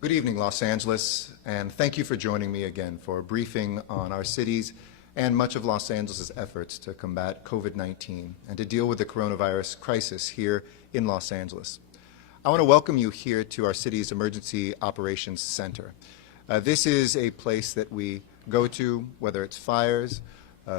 Good evening, Los Angeles, and thank you for joining me again for a briefing on our city's and much of Los Angeles' efforts to combat COVID-19 and to deal with the coronavirus crisis here in Los Angeles. I want to welcome you here to our city's Emergency Operations Center. This is a place that we go to, whether it's fires,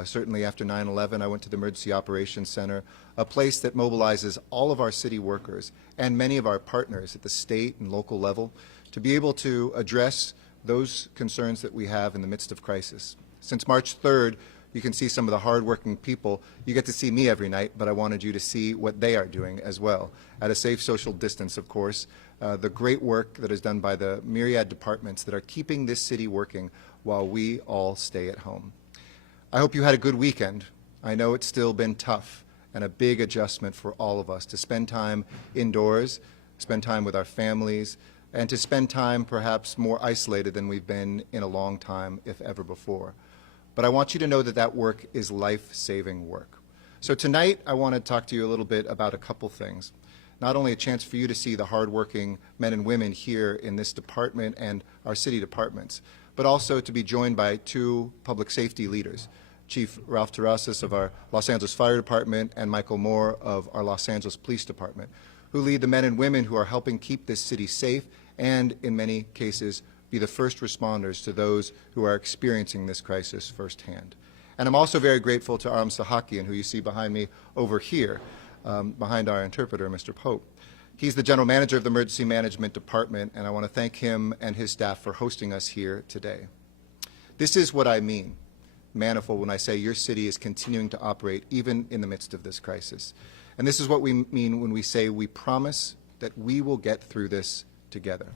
certainly after 9/11, I went to the Emergency Operations Center, a place that mobilizes all of our city workers and many of our partners at the state and local level to be able to address those concerns that we have in the midst of crisis. Since March 3rd, you can see some of the hardworking people. You get to see me every night, but I wanted you to see what they are doing as well, at a safe social distance, of course. The great work that is done by the myriad departments that are keeping this city working while we all stay at home. I hope you had a good weekend. I know it's still been tough and a big adjustment for all of us to spend time indoors, spend time with our families, and to spend time perhaps more isolated than we've been in a long time, if ever before. But I want you to know that that work is life-saving work. So tonight, I want to talk to you a little bit about a couple things. Not only a chance for you to see the hardworking men and women here in this department and our city departments, but also to be joined by two public safety leaders, Chief Ralph Terrazas of our Los Angeles Fire Department and Michael Moore of our Los Angeles Police Department, who lead the men and women who are helping keep this city safe and, in many cases, be the first responders to those who are experiencing this crisis firsthand. And I'm also very grateful to Aram Sahakian, who you see behind me over here, behind our interpreter, Mr. Pope. He's the General Manager of the Emergency Management Department, and I want to thank him and his staff for hosting us here today. This is what I mean, manifold, when I say your city is continuing to operate even in the midst of this crisis. And this is what we mean when we say we promise that we will get through this together.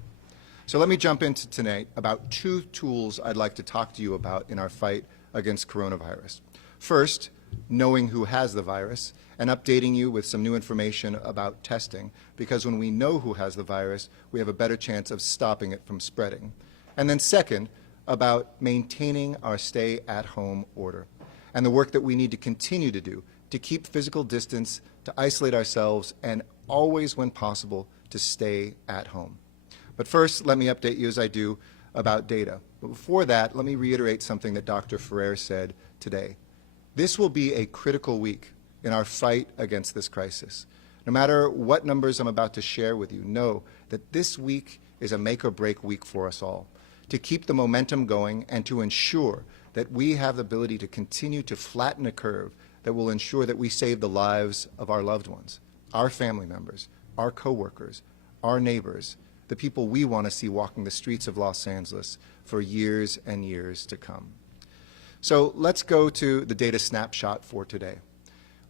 So let me jump into tonight about two tools I'd like to talk to you about in our fight against coronavirus. First, knowing who has the virus and updating you with some new information about testing, because when we know who has the virus, we have a better chance of stopping it from spreading. And then second, about maintaining our stay-at-home order and the work that we need to continue to do to keep physical distance, to isolate ourselves, and always, when possible, to stay at home. But first, let me update you, as I do, about data. But before that, let me reiterate something that Dr. Ferrer said today. This will be a critical week in our fight against this crisis. No matter what numbers I'm about to share with you, know that this week is a make-or-break week for us all, to keep the momentum going and to ensure that we have the ability to continue to flatten a curve that will ensure that we save the lives of our loved ones, our family members, our coworkers, our neighbors, the people we want to see walking the streets of Los Angeles for years and years to come. So let's go to the data snapshot for today.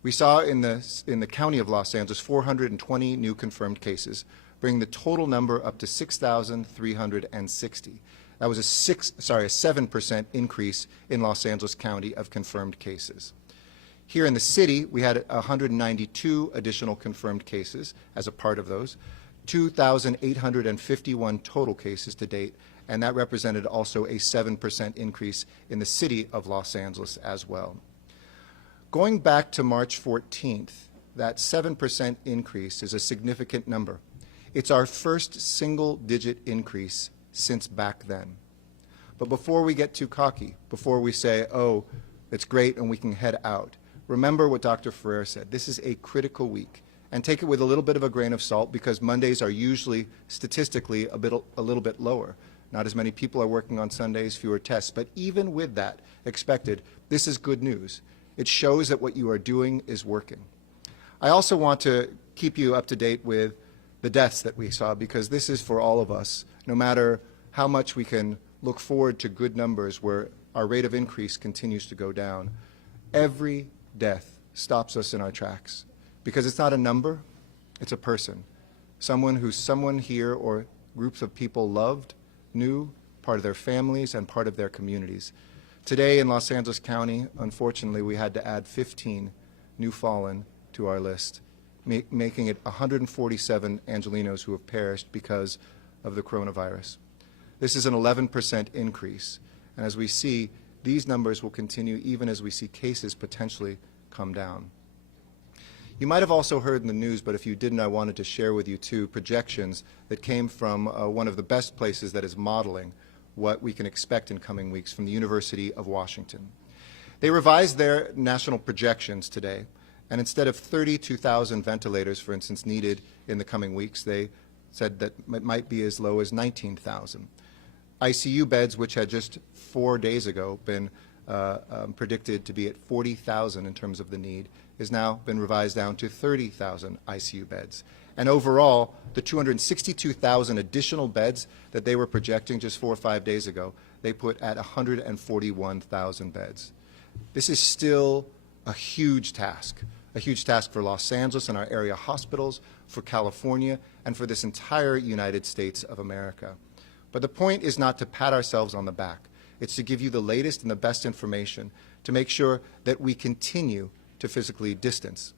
We saw in the county of Los Angeles 420 new confirmed cases, bringing the total number up to 6,360. That was a 7% increase in Los Angeles County of confirmed cases. Here in the city, we had 192 additional confirmed cases as a part of those, 2,851 total cases to date, and that represented also a 7% increase in the city of Los Angeles as well. Going back to March 14th, that 7% increase is a significant number. It's our first single-digit increase since back then. But before we get too cocky, before we say, oh, it's great and we can head out, remember what Dr. Ferrer said. This is a critical week. And take it with a little bit of a grain of salt, because Mondays are usually statistically a little bit lower. Not as many people are working on Sundays, fewer tests. But even with that expected, this is good news. It shows that what you are doing is working. I also want to keep you up to date with the deaths that we saw, because this is for all of us. No matter how much we can look forward to good numbers where our rate of increase continues to go down, every death stops us in our tracks. Because it's not a number, it's a person. Someone who someone here or groups of people loved, knew, part of their families and part of their communities. Today in Los Angeles County, unfortunately, we had to add 15 new fallen to our list, making it 147 Angelenos who have perished because of the coronavirus. This is an 11% increase. And as we see, these numbers will continue even as we see cases potentially come down. You might have also heard in the news, but if you didn't, I wanted to share with you two projections that came from one of the best places that is modeling what we can expect in coming weeks, from the University of Washington. They revised their national projections today, and instead of 32,000 ventilators, for instance, needed in the coming weeks, they said that it might be as low as 19,000. ICU beds, which had just 4 days ago been predicted to be at 40,000 in terms of the need, has now been revised down to 30,000 ICU beds. And overall, the 262,000 additional beds that they were projecting just 4 or 5 days ago, they put at 141,000 beds. This is still a huge task for Los Angeles and our area hospitals, for California, and for this entire United States of America. But the point is not to pat ourselves on the back. It's to give you the latest and the best information to make sure that we continue to physically distance.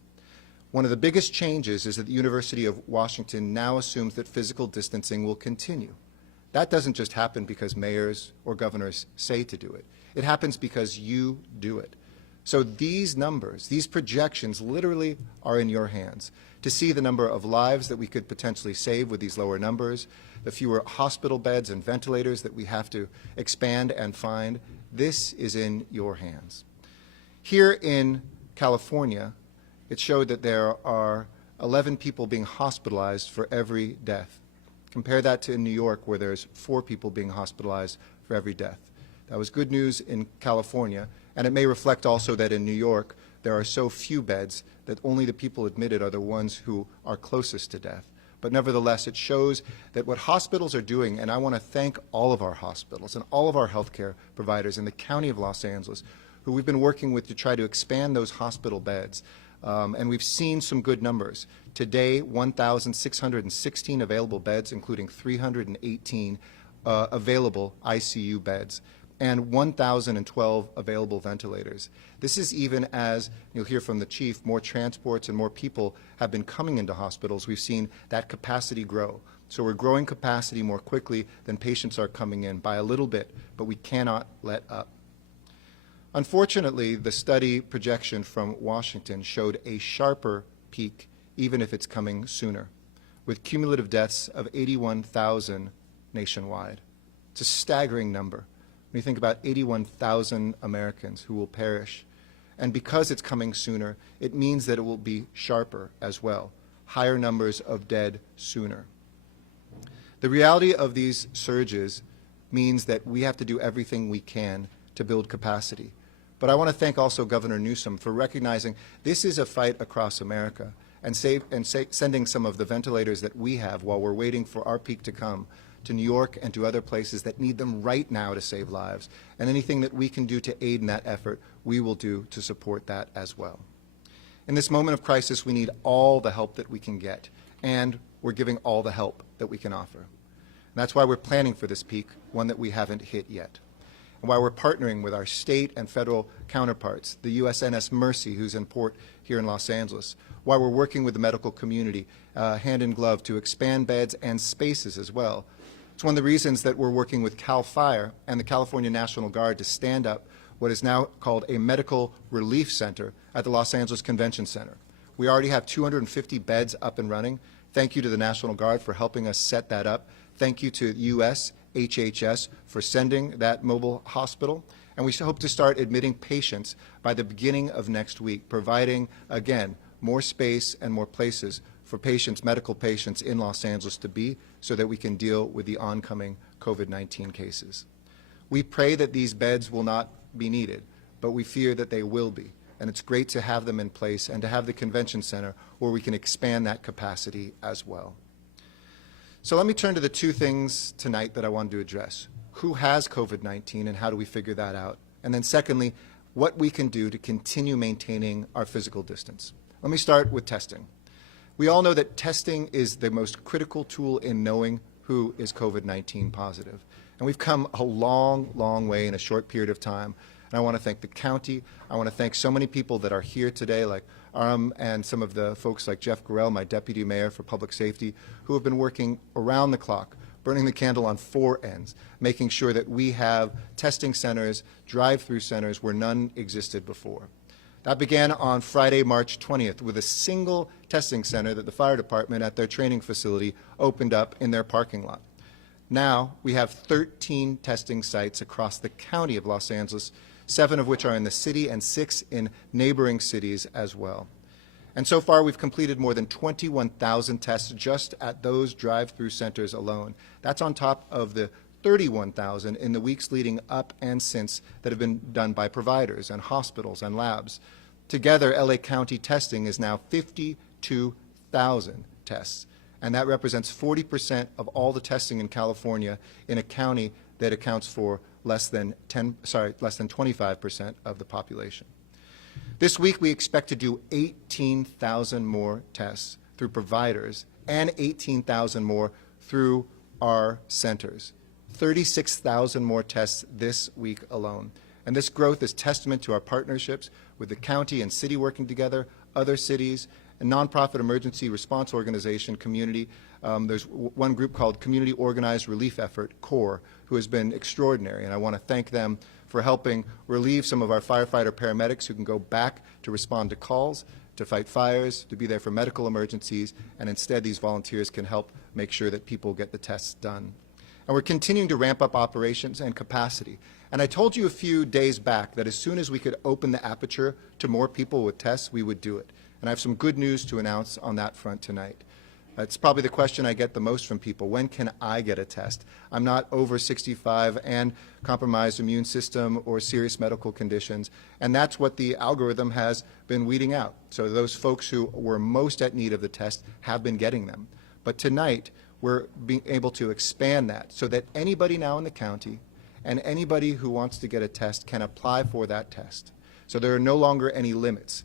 One of the biggest changes is that the University of Washington now assumes that physical distancing will continue. That doesn't just happen because mayors or governors say to do it. It happens because you do it. So these numbers, these projections literally are in your hands. To see the number of lives that we could potentially save with these lower numbers, the fewer hospital beds and ventilators that we have to expand and find, this is in your hands. Here in California, it showed that there are 11 people being hospitalized for every death. Compare that to in New York, where there's 4 people being hospitalized for every death. That was good news in California, and it may reflect also that in New York there are so few beds that only the people admitted are the ones who are closest to death. But nevertheless, it shows that what hospitals are doing, and I want to thank all of our hospitals and all of our healthcare providers in the County of Los Angeles, who we've been working with to try to expand those hospital beds. And we've seen some good numbers. Today, 1,616 available beds, including 318 available ICU beds, and 1,012 available ventilators. This is even as, you'll hear from the chief, more transports and more people have been coming into hospitals. We've seen that capacity grow. So we're growing capacity more quickly than patients are coming in by a little bit, but we cannot let up. Unfortunately, the study projection from Washington showed a sharper peak, even if it's coming sooner, with cumulative deaths of 81,000 nationwide. It's a staggering number. When you think about 81,000 Americans who will perish, and because it's coming sooner, it means that it will be sharper as well, higher numbers of dead sooner. The reality of these surges means that we have to do everything we can to build capacity. But I want to thank also Governor Newsom for recognizing this is a fight across America, and sending some of the ventilators that we have while we're waiting for our peak to come to New York and to other places that need them right now to save lives. And anything that we can do to aid in that effort, we will do to support that as well. In this moment of crisis, we need all the help that we can get, and we're giving all the help that we can offer. And that's why we're planning for this peak, one that we haven't hit yet. And why we're partnering with our state and federal counterparts, the USNS Mercy, who's in port here in Los Angeles, why we're working with the medical community hand in glove to expand beds and spaces as well. It's one of the reasons that we're working with CAL FIRE and the California National Guard to stand up what is now called a medical relief center at the Los Angeles Convention Center. We already have 250 beds up and running. Thank you to the National Guard for helping us set that up. Thank you to US HHS for sending that mobile hospital. And we hope to start admitting patients by the beginning of next week, providing, again, more space and more places for patients, medical patients in Los Angeles to be, so that we can deal with the oncoming COVID-19 cases. We pray that these beds will not be needed, but we fear that they will be. And it's great to have them in place and to have the convention center where we can expand that capacity as well. So let me turn to the two things tonight that I wanted to address. Who has COVID-19 and how do we figure that out? And then secondly, what we can do to continue maintaining our physical distance. Let me start with testing. We all know that testing is the most critical tool in knowing who is COVID-19 positive. And we've come a long, long way in a short period of time. And I want to thank the county. I want to thank so many people that are here today, like Aram and some of the folks like Jeff Gorell, my deputy mayor for public safety, who have been working around the clock, burning the candle on 4 ends, making sure that we have testing centers, drive-through centers where none existed before. That began on Friday, March 20th, with a single testing center that the fire department at their training facility opened up in their parking lot. Now we have 13 testing sites across the county of Los Angeles, 7 of which are in the city and 6 in neighboring cities as well. And so far, we've completed more than 21,000 tests just at those drive-through centers alone. That's on top of the 31,000 in the weeks leading up and since that have been done by providers and hospitals and labs. Together, LA County testing is now 52,000 tests, and that represents 40% of all the testing in California in a county that accounts for less than 25% of the population. This week, we expect to do 18,000 more tests through providers and 18,000 more through our centers. 36,000 more tests this week alone. And this growth is testament to our partnerships with the county and city working together, other cities, a nonprofit emergency response organization community. There's one group called Community Organized Relief Effort, CORE, who has been extraordinary, and I want to thank them for helping relieve some of our firefighter paramedics who can go back to respond to calls, to fight fires, to be there for medical emergencies, and instead these volunteers can help make sure that people get the tests done. And we're continuing to ramp up operations and capacity. And I told you a few days back that as soon as we could open the aperture to more people with tests, we would do it. And I have some good news to announce on that front tonight. It's probably the question I get the most from people. When can I get a test? I'm not over 65 and compromised immune system or serious medical conditions. And that's what the algorithm has been weeding out. So those folks who were most at need of the test have been getting them. But tonight, we're being able to expand that so that anybody now in the county and anybody who wants to get a test can apply for that test. So there are no longer any limits.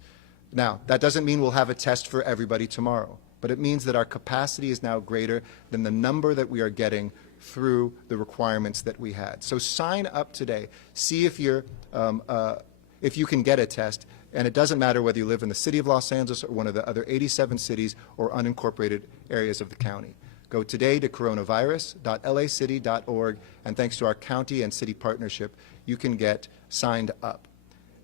Now, that doesn't mean we'll have a test for everybody tomorrow, but it means that our capacity is now greater than the number that we are getting through the requirements that we had. So sign up today. See if you can get a test, and it doesn't matter whether you live in the city of Los Angeles or one of the other 87 cities or unincorporated areas of the county. Go today to coronavirus.lacity.org, and thanks to our county and city partnership, you can get signed up.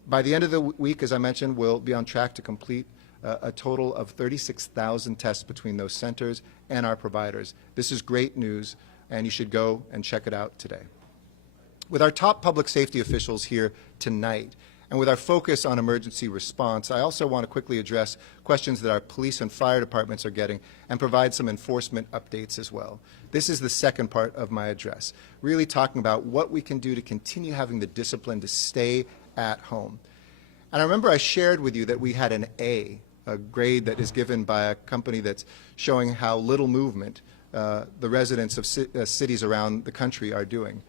By the end of the week, as I mentioned, we'll be on track to complete a total of 36,000 tests between those centers and our providers. This is great news, and you should go and check it out today. With our top public safety officials here tonight, and with our focus on emergency response, I also want to quickly address questions that our police and fire departments are getting and provide some enforcement updates as well. This is the second part of my address, really talking about what we can do to continue having the discipline to stay at home. And I remember I shared with you that we had an A, a grade that is given by a company that's showing how little movement the residents of cities around the country are doing.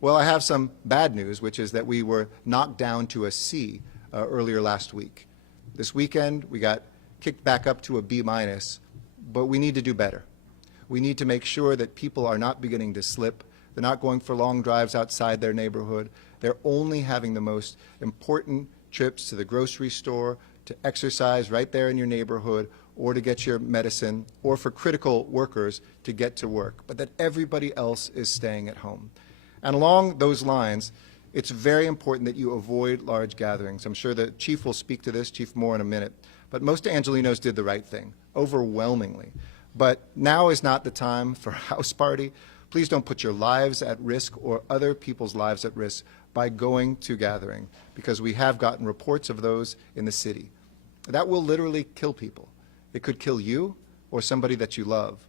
Well, I have some bad news, which is that we were knocked down to a C earlier last week. This weekend, we got kicked back up to a B-, but we need to do better. We need to make sure that people are not beginning to slip. They're not going for long drives outside their neighborhood. They're only having the most important trips to the grocery store, to exercise right there in your neighborhood, or to get your medicine, or for critical workers to get to work, but that everybody else is staying at home. And along those lines, it's very important that you avoid large gatherings. I'm sure the Chief will speak to this, Chief Moore, in a minute. But most Angelenos did the right thing, overwhelmingly. But now is not the time for a house party. Please don't put your lives at risk or other people's lives at risk by going to gathering, because we have gotten reports of those in the city. That will literally kill people. It could kill you or somebody that you love.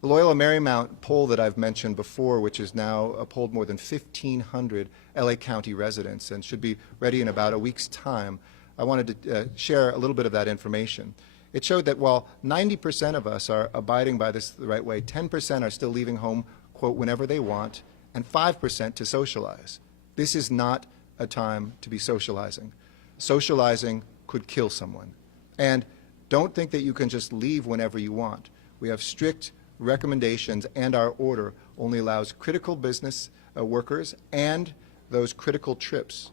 The Loyola Marymount poll that I've mentioned before, which has now polled more than 1,500 LA County residents and should be ready in about a week's time, I wanted to share a little bit of that information. It showed that while 90% of us are abiding by this the right way, 10% are still leaving home, quote, whenever they want, and 5% to socialize. This is not a time to be socializing. Socializing could kill someone. And don't think that you can just leave whenever you want. We have strict recommendations, and our order only allows critical business workers and those critical trips.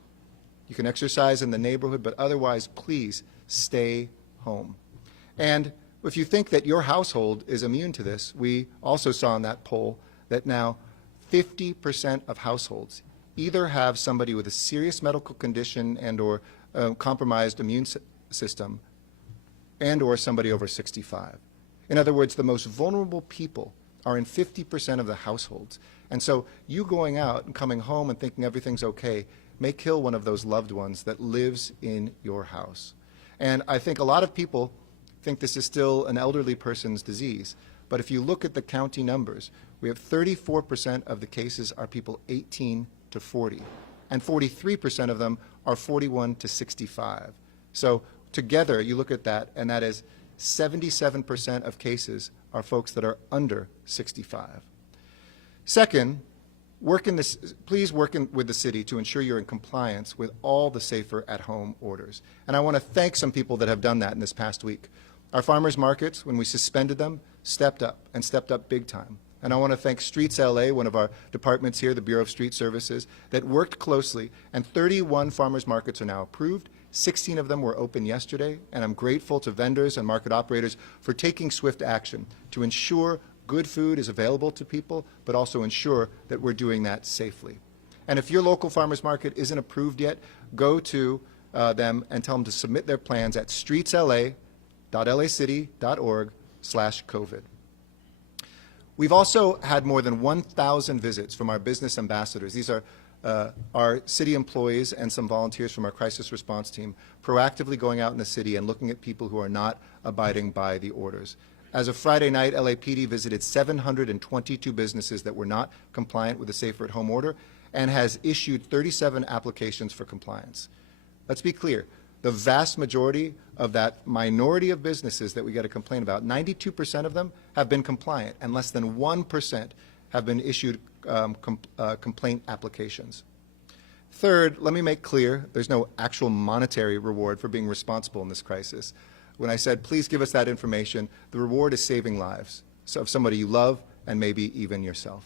You can exercise in the neighborhood, but otherwise, please stay home. And if you think that your household is immune to this, we also saw in that poll that now 50% of households either have somebody with a serious medical condition and or compromised immune system and or somebody over 65. In other words, the most vulnerable people are in 50% of the households. And so you going out and coming home and thinking everything's okay may kill one of those loved ones that lives in your house. And I think a lot of people think this is still an elderly person's disease. But if you look at the county numbers, we have 34% of the cases are people 18 to 40, and 43% of them are 41 to 65. So together, you look at that, and that is 77% of cases are folks that are under 65. Second, please work with the city to ensure you're in compliance with all the safer at home orders. And I want to thank some people that have done that in this past week. Our farmers markets, when we suspended them, stepped up big time. And I want to thank Streets LA, one of our departments here, the Bureau of Street Services, that worked closely, and 31 farmers markets are now approved. 16 of them were open yesterday, and I'm grateful to vendors and market operators for taking swift action to ensure good food is available to people, but also ensure that we're doing that safely. And if your local farmers market isn't approved yet, go to them and tell them to submit their plans at streetsla.lacity.org/COVID. We've also had more than 1,000 visits from our business ambassadors. These are our city employees and some volunteers from our crisis response team proactively going out in the city and looking at people who are not abiding by the orders. As of Friday night, LAPD visited 722 businesses that were not compliant with the Safer at Home order and has issued 37 applications for compliance. Let's be clear. The vast majority of that minority of businesses that we get a complaint about, 92% of them have been compliant, and less than 1% have been issued complaint applications. Third, let me make clear there's no actual monetary reward for being responsible in this crisis. When I said, please give us that information, the reward is saving lives, so of somebody you love and maybe even yourself.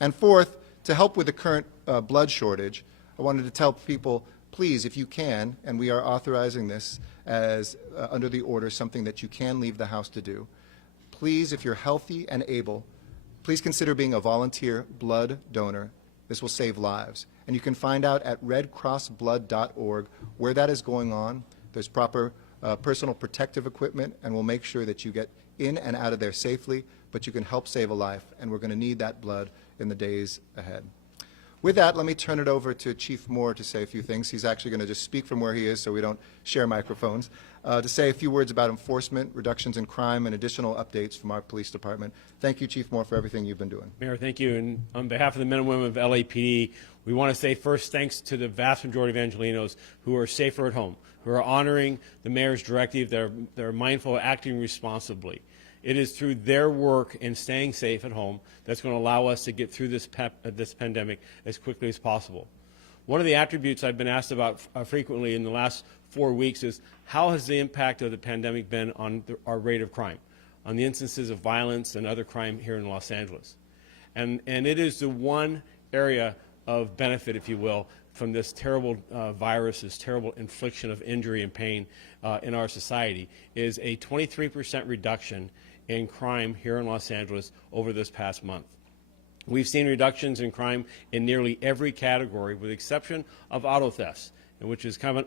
And fourth, to help with the current blood shortage, I wanted to tell people, please, if you can, and we are authorizing this as under the order, something that you can leave the house to do, please, if you're healthy and able, please consider being a volunteer blood donor. This will save lives. And you can find out at redcrossblood.org where that is going on. There's proper personal protective equipment, and we'll make sure that you get in and out of there safely, but you can help save a life, and we're going to need that blood in the days ahead. With that, let me turn it over to Chief Moore to say a few things. He's actually going to just speak from where he is so we don't share microphones, to say a few words about enforcement, reductions in crime, and additional updates from our police department. Thank you, Chief Moore, for everything you've been doing. Mayor, thank you. And on behalf of the men and women of LAPD, we want to say first thanks to the vast majority of Angelenos who are safer at home, who are honoring the mayor's directive. They're mindful of acting responsibly. It is through their work in staying safe at home that's going to allow us to get through this pandemic as quickly as possible. One of the attributes I've been asked about frequently in the last 4 weeks is how has the impact of the pandemic been on our rate of crime, on the instances of violence and other crime here in Los Angeles. And it is the one area of benefit, if you will, from this terrible virus, this terrible infliction of injury and pain in our society, is a 23% reduction in crime here in Los Angeles over this past month. We've seen reductions in crime in nearly every category, with the exception of auto thefts, which is kind of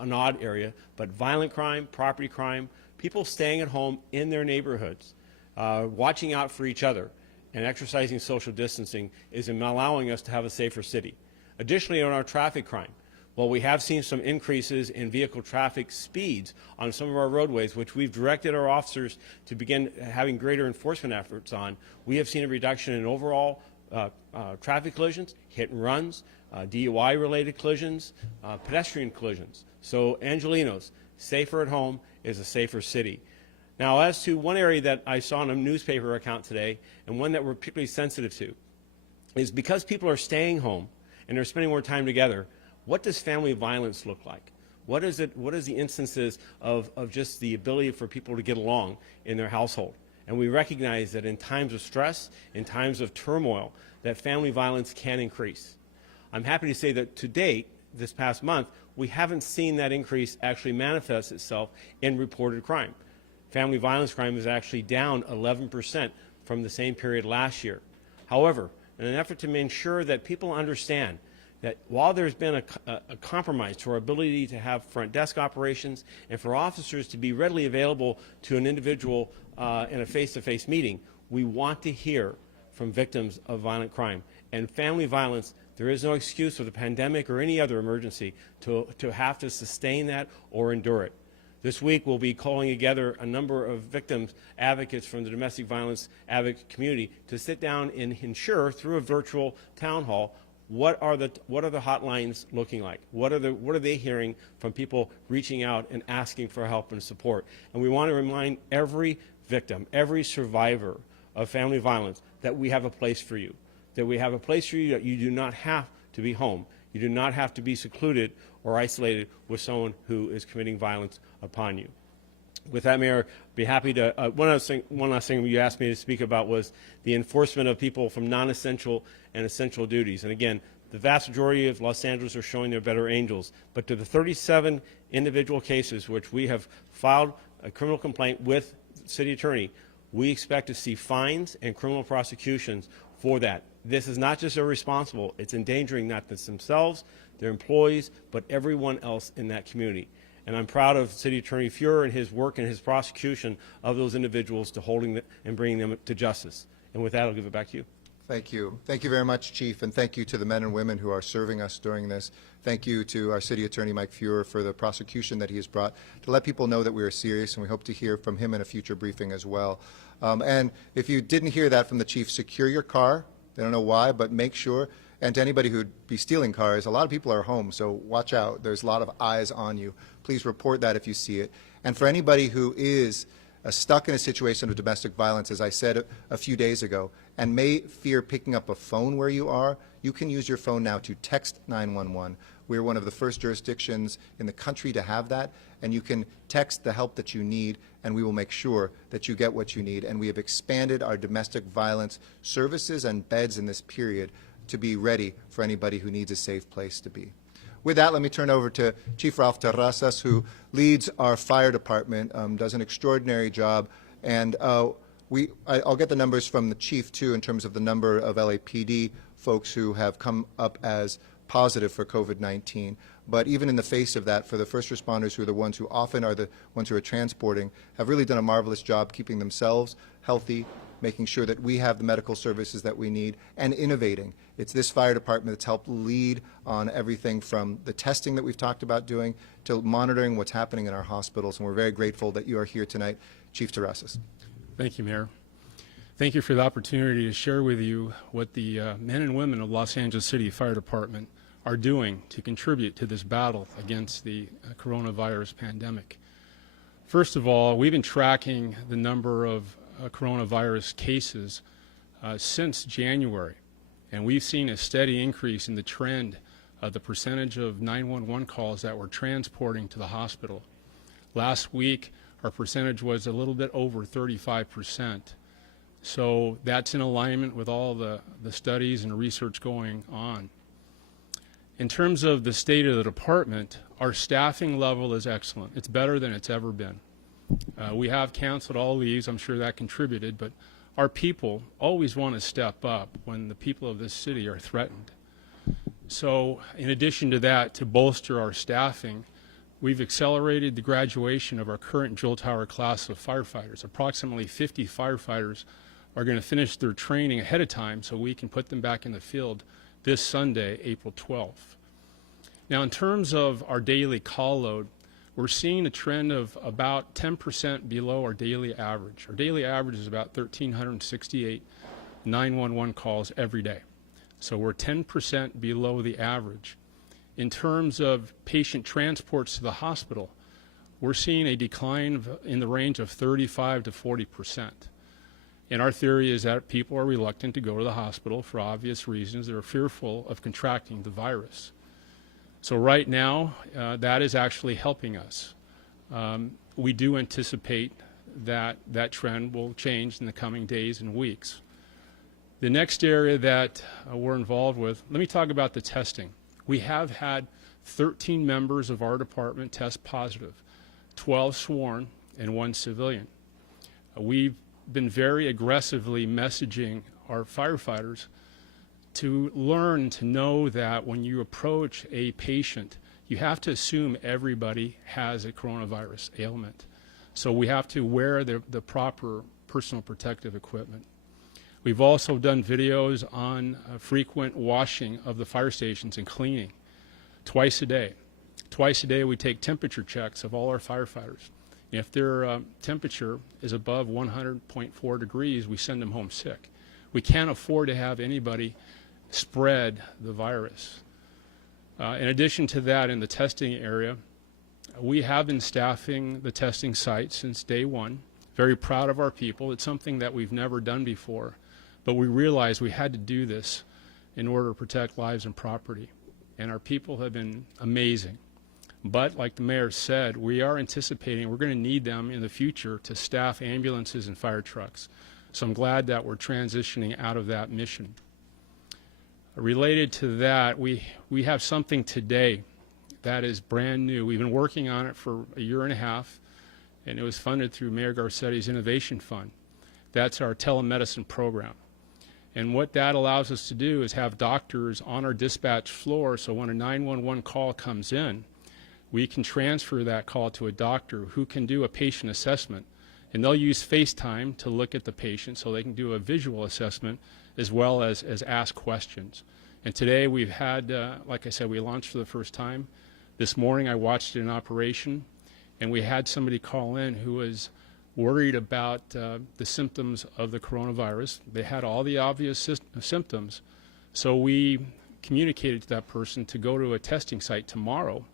an odd area, but violent crime, property crime, people staying at home in their neighborhoods, watching out for each other, and exercising social distancing is allowing us to have a safer city. Additionally, on our traffic crime, well, we have seen some increases in vehicle traffic speeds on some of our roadways, which we've directed our officers to begin having greater enforcement efforts on. We have seen a reduction in overall traffic collisions, hit and runs, DUI-related collisions, pedestrian collisions. So, Angelenos, safer at home is a safer city. Now, as to one area that I saw in a newspaper account today, and one that we're particularly sensitive to, is because people are staying home and they're spending more time together, what does family violence look like? What is the instances of just the ability for people to get along in their household? And we recognize that in times of stress, in times of turmoil, that family violence can increase. I'm happy to say that to date, this past month, we haven't seen that increase actually manifest itself in reported crime. Family violence crime is actually down 11% from the same period last year. However, in an effort to ensure that people understand that while there's been a compromise to our ability to have front desk operations and for officers to be readily available to an individual in a face-to-face meeting, we want to hear from victims of violent crime. And family violence, there is no excuse with a pandemic or any other emergency to have to sustain that or endure it. This week we'll be calling together a number of victims advocates from the domestic violence advocate community to sit down and ensure through a virtual town hall what are the hotlines looking like? What are they hearing from people reaching out and asking for help and support? And we want to remind every victim, every survivor of family violence that we have a place for you. That we have a place for you, that you do not have to be home. You do not have to be secluded or isolated with someone who is committing violence upon you. With that, Mayor, I'd be happy to, one last thing you asked me to speak about was the enforcement of people from non-essential and essential duties. And again, the vast majority of Los Angeles are showing their better angels. But to the 37 individual cases which we have filed a criminal complaint with the city attorney, we expect to see fines and criminal prosecutions for that. This is not just irresponsible, it's endangering not just themselves, their employees, but everyone else in that community. And I'm proud of City Attorney Fuhrer and his work and his prosecution of those individuals to holding them and bringing them to justice. And with that, I'll give it back to you. Thank you. Thank you very much, Chief, and thank you to the men and women who are serving us during this. Thank you to our City Attorney, Mike Fuhrer, for the prosecution that he has brought to let people know that we are serious, and we hope to hear from him in a future briefing as well. And if you didn't hear that from the Chief, secure your car. They don't know why, but make sure. And to anybody who'd be stealing cars, a lot of people are home, so watch out. There's a lot of eyes on you. Please report that if you see it. And for anybody who is stuck in a situation of domestic violence, as I said a few days ago, and may fear picking up a phone where you are, you can use your phone now to text 911. We're one of the first jurisdictions in the country to have that, and you can text the help that you need, and we will make sure that you get what you need. And we have expanded our domestic violence services and beds in this period to be ready for anybody who needs a safe place to be. With that, let me turn over to Chief Ralph Terrazas, who leads our fire department, does an extraordinary job, and I'll get the numbers from the chief, too, in terms of the number of LAPD folks who have come up as positive for COVID-19. But even in the face of that, for the first responders, who are the ones who often are the ones who are transporting, have really done a marvelous job keeping themselves healthy, making sure that we have the medical services that we need, and innovating. It's this fire department that's helped lead on everything from the testing that we've talked about doing to monitoring what's happening in our hospitals, and we're very grateful that you are here tonight. Chief Terrazas. Thank you, Mayor. Thank you for the opportunity to share with you what the men and women of Los Angeles City Fire Department are doing to contribute to this battle against the coronavirus pandemic. First of all, we've been tracking the number of coronavirus cases since January, and we've seen a steady increase in the trend of the percentage of 911 calls that we're transporting to the hospital. Last week, our percentage was a little bit over 35%. So that's in alignment with all the studies and research going on. In terms of the state of the department, our staffing level is excellent. It's better than it's ever been. We have canceled all leaves. I'm sure that contributed, but our people always want to step up when the people of this city are threatened. So in addition to that, to bolster our staffing, we've accelerated the graduation of our current Jewel Tower class of firefighters. Approximately 50 firefighters are going to finish their training ahead of time so we can put them back in the field this Sunday, April 12th. Now, in terms of our daily call load, we're seeing a trend of about 10% below our daily average. Our daily average is about 1,368 911 calls every day. So we're 10% below the average. In terms of patient transports to the hospital, we're seeing a decline in the range of 35 to 40%. And our theory is that people are reluctant to go to the hospital for obvious reasons. They're fearful of contracting the virus. So right now, that is actually helping us. We do anticipate that that trend will change in the coming days and weeks. The next area that we're involved with, let me talk about the testing. We have had 13 members of our department test positive, 12 sworn and 1 civilian. We've been very aggressively messaging our firefighters to learn to know that when you approach a patient, you have to assume everybody has a coronavirus ailment. So we have to wear the proper personal protective equipment. We've also done videos on frequent washing of the fire stations and cleaning twice a day. Twice a day we take temperature checks of all our firefighters. If their temperature is above 100.4 degrees, we send them home sick. We can't afford to have anybody spread the virus. In addition to that, in the testing area, we have been staffing the testing site since day one. Very proud of our people. It's something that we've never done before, but we realized we had to do this in order to protect lives and property. And our people have been amazing. But like the mayor said, we are anticipating we're going to need them in the future to staff ambulances and fire trucks. So I'm glad that we're transitioning out of that mission. Related to that, we have something today that is brand new. We've been working on it for a year and a half, and it was funded through Mayor Garcetti's Innovation Fund. That's our telemedicine program. And what that allows us to do is have doctors on our dispatch floor, so when a 911 call comes in, we can transfer that call to a doctor who can do a patient assessment. And they'll use FaceTime to look at the patient so they can do a visual assessment as well as ask questions. And today we've had, like I said, we launched for the first time. This morning I watched it in operation, and we had somebody call in who was worried about the symptoms of the coronavirus. They had all the obvious symptoms, so we communicated to that person to go to a testing site tomorrow.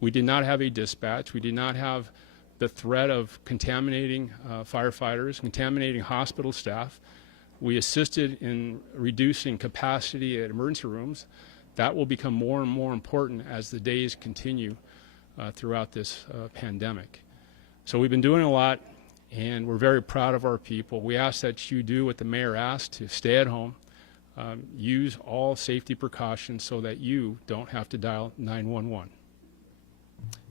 We did not have a dispatch. We did not have the threat of contaminating firefighters, contaminating hospital staff. We assisted in reducing capacity at emergency rooms. That will become more and more important as the days continue throughout this pandemic. So we've been doing a lot, and we're very proud of our people. We ask that you do what the mayor asked, to stay at home, use all safety precautions so that you don't have to dial 911.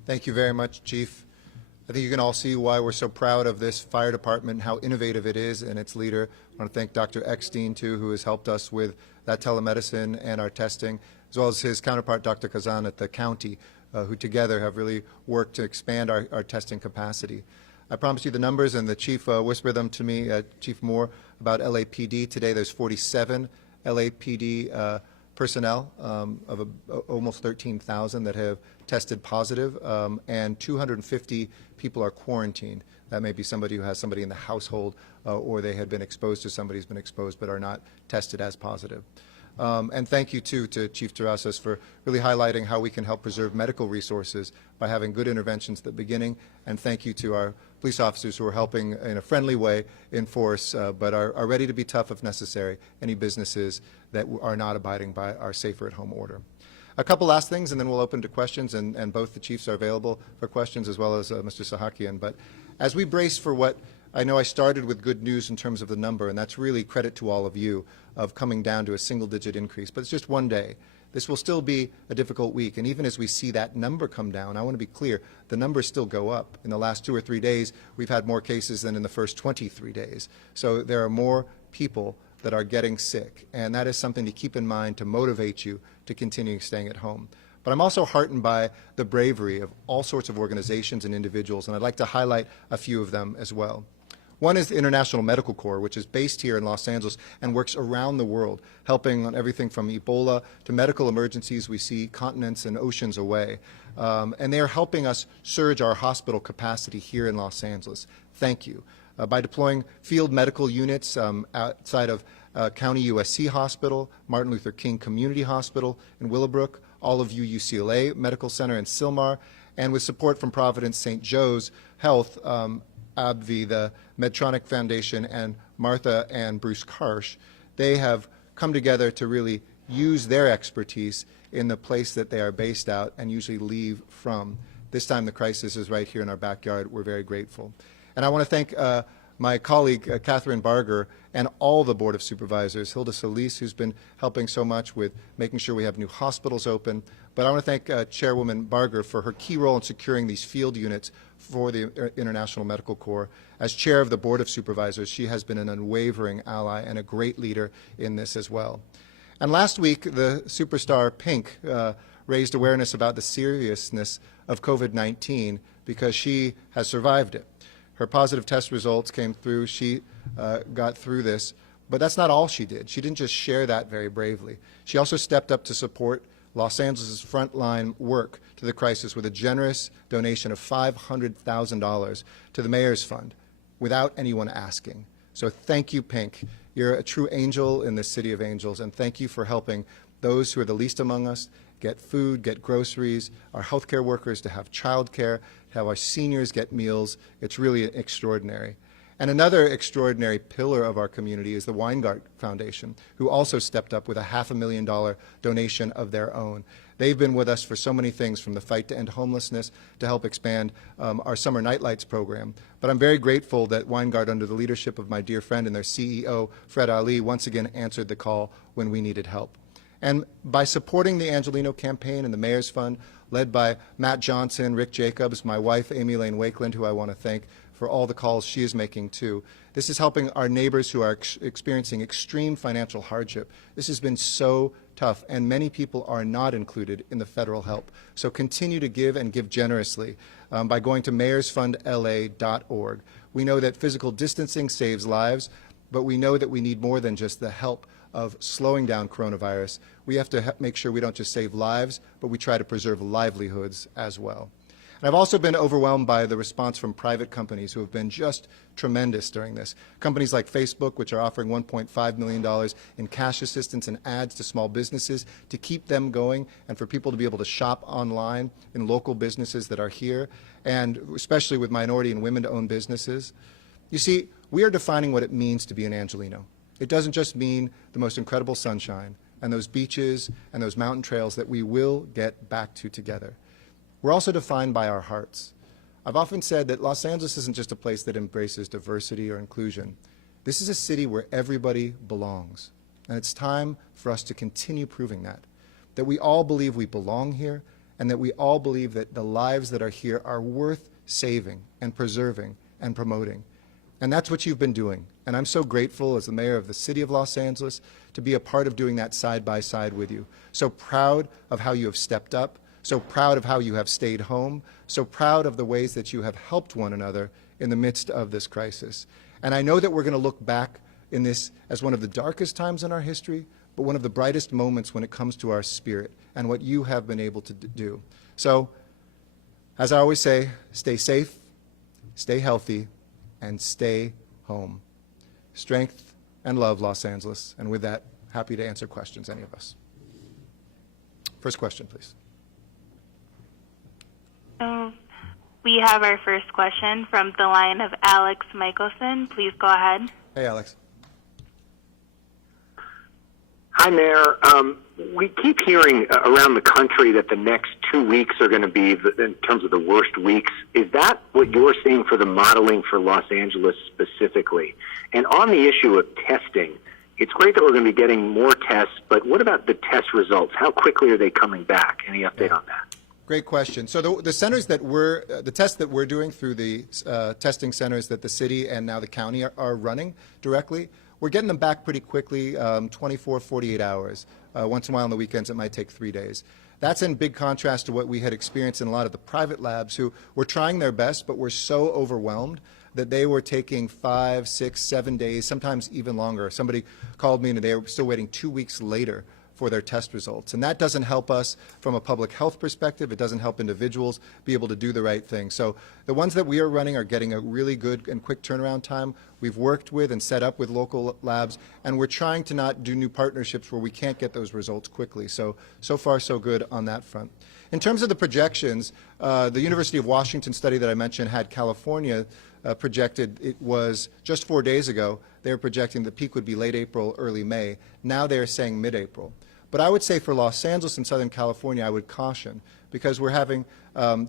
Thank you very much, Chief. I think you can all see why we're so proud of this fire department, how innovative it is, and its leader. I want to thank Dr. Eckstein, too, who has helped us with that telemedicine and our testing, as well as his counterpart, Dr. Kazan, at the county, who together have really worked to expand our testing capacity. I promised you the numbers, and the Chief whispered them to me, Chief Moore, about LAPD. Today there's 47 LAPD personnel of almost 13,000 that have tested positive, and 250 people are quarantined. That may be somebody who has somebody in the household, or they had been exposed to somebody who's been exposed but are not tested as positive. And thank you, too, to Chief Terrazas for really highlighting how we can help preserve medical resources by having good interventions at the beginning. And thank you to our police officers who are helping in a friendly way enforce, but are ready to be tough if necessary, any businesses that are not abiding by our safer at home order. A couple last things, and then we'll open to questions, and both the chiefs are available for questions, as well as Mr. Sahakian. But as we brace for what I know, I started with good news in terms of the number, and that's really credit to all of you, of coming down to a single-digit increase. But it's just one day. This will still be a difficult week, and even as we see that number come down, I want to be clear, the numbers still go up. In the last 2 or 3 days, we've had more cases than in the first 23 days. So there are more people that are getting sick, and that is something to keep in mind to motivate you to continue staying at home. But I'm also heartened by the bravery of all sorts of organizations and individuals, and I'd like to highlight a few of them as well. One is the International Medical Corps, which is based here in Los Angeles and works around the world, helping on everything from Ebola to medical emergencies we see continents and oceans away. And they are helping us surge our hospital capacity here in Los Angeles. Thank you. By deploying field medical units outside of County USC Hospital, Martin Luther King Community Hospital in Willowbrook, all of UCLA Medical Center in Sylmar, and with support from Providence St. Joe's Health, AbbVie, the Medtronic Foundation, and Martha and Bruce Karsh, they have come together to really use their expertise in the place that they are based out and usually leave from. This time the crisis is right here in our backyard. We're very grateful. And I want to thank my colleague, Catherine Barger, and all the Board of Supervisors, Hilda Solis, who's been helping so much with making sure we have new hospitals open. But I want to thank Chairwoman Barger for her key role in securing these field units for the International Medical Corps. As chair of the Board of Supervisors, she has been an unwavering ally and a great leader in this as well. And last week, the superstar Pink raised awareness about the seriousness of COVID-19 because she has survived it. Her positive test results came through. She got through this. But that's not all she did. She didn't just share that very bravely. She also stepped up to support Los Angeles' frontline work to the crisis with a generous donation of $500,000 to the Mayor's Fund without anyone asking. So thank you, Pink. You're a true angel in the City of Angels, and thank you for helping those who are the least among us get food, get groceries, our healthcare workers to have childcare, have our seniors get meals. It's really extraordinary. And another extraordinary pillar of our community is the Weingart Foundation, who also stepped up with a $500,000 donation of their own. They've been with us for so many things, from the fight to end homelessness to help expand our Summer Nightlights program. But I'm very grateful that Weingart, under the leadership of my dear friend and their CEO, Fred Ali, once again answered the call when we needed help. And by supporting the Angelino campaign and the Mayor's Fund, led by Matt Johnson, Rick Jacobs, my wife, Amy Lane Wakeland, who I want to thank for all the calls she is making too. This is helping our neighbors who are experiencing extreme financial hardship. This has been so tough, and many people are not included in the federal help. So continue to give, and give generously by going to mayorsfundla.org. We know that physical distancing saves lives, but we know that we need more than just the help of slowing down coronavirus. We have to make sure we don't just save lives, but we try to preserve livelihoods as well. And I've also been overwhelmed by the response from private companies who have been just tremendous during this. Companies like Facebook, which are offering $1.5 million in cash assistance and ads to small businesses to keep them going and for people to be able to shop online in local businesses that are here, and especially with minority and women-owned businesses. You see, we are defining what it means to be an Angelino. It doesn't just mean the most incredible sunshine and those beaches and those mountain trails that we will get back to together. We're also defined by our hearts. I've often said that Los Angeles isn't just a place that embraces diversity or inclusion. This is a city where everybody belongs. And it's time for us to continue proving that we all believe we belong here, and that we all believe that the lives that are here are worth saving and preserving and promoting. And that's what you've been doing. And I'm so grateful as the mayor of the city of Los Angeles to be a part of doing that side by side with you. So proud of how you have stepped up. So proud of how you have stayed home, so proud of the ways that you have helped one another in the midst of this crisis. And I know that we're going to look back in this as one of the darkest times in our history, but one of the brightest moments when it comes to our spirit and what you have been able to do. So, as I always say, stay safe, stay healthy, and stay home. Strength and love, Los Angeles. And with that, happy to answer questions, any of us. First question, please. We have our first question from the line of Alex Michelson. Please go ahead. Hey, Alex. Hi, Mayor. We keep hearing around the country that the next 2 weeks are going to be, in terms of the worst weeks. Is that what you're seeing for the modeling for Los Angeles specifically? And on the issue of testing, it's great that we're going to be getting more tests, but what about the test results? How quickly are they coming back? Any update on that? Great question. So the centers that the tests that we're doing through the testing centers that the city and now the county are running directly, we're getting them back pretty quickly, 24, 48 hours. Once in a while on the weekends, it might take 3 days. That's in big contrast to what we had experienced in a lot of the private labs who were trying their best but were so overwhelmed that they were taking 5, 6, 7 days, sometimes even longer. Somebody called me and they were still waiting 2 weeks later for their test results. And that doesn't help us from a public health perspective. It doesn't help individuals be able to do the right thing. So the ones that we are running are getting a really good and quick turnaround time. We've worked with and set up with local labs, and we're trying to not do new partnerships where we can't get those results quickly. So far, so good on that front. In terms of the projections, the University of Washington study that I mentioned had California projected, it was just 4 days ago, they were projecting the peak would be late April, early May. Now they're saying mid-April. But I would say for Los Angeles and Southern California, I would caution, because we're having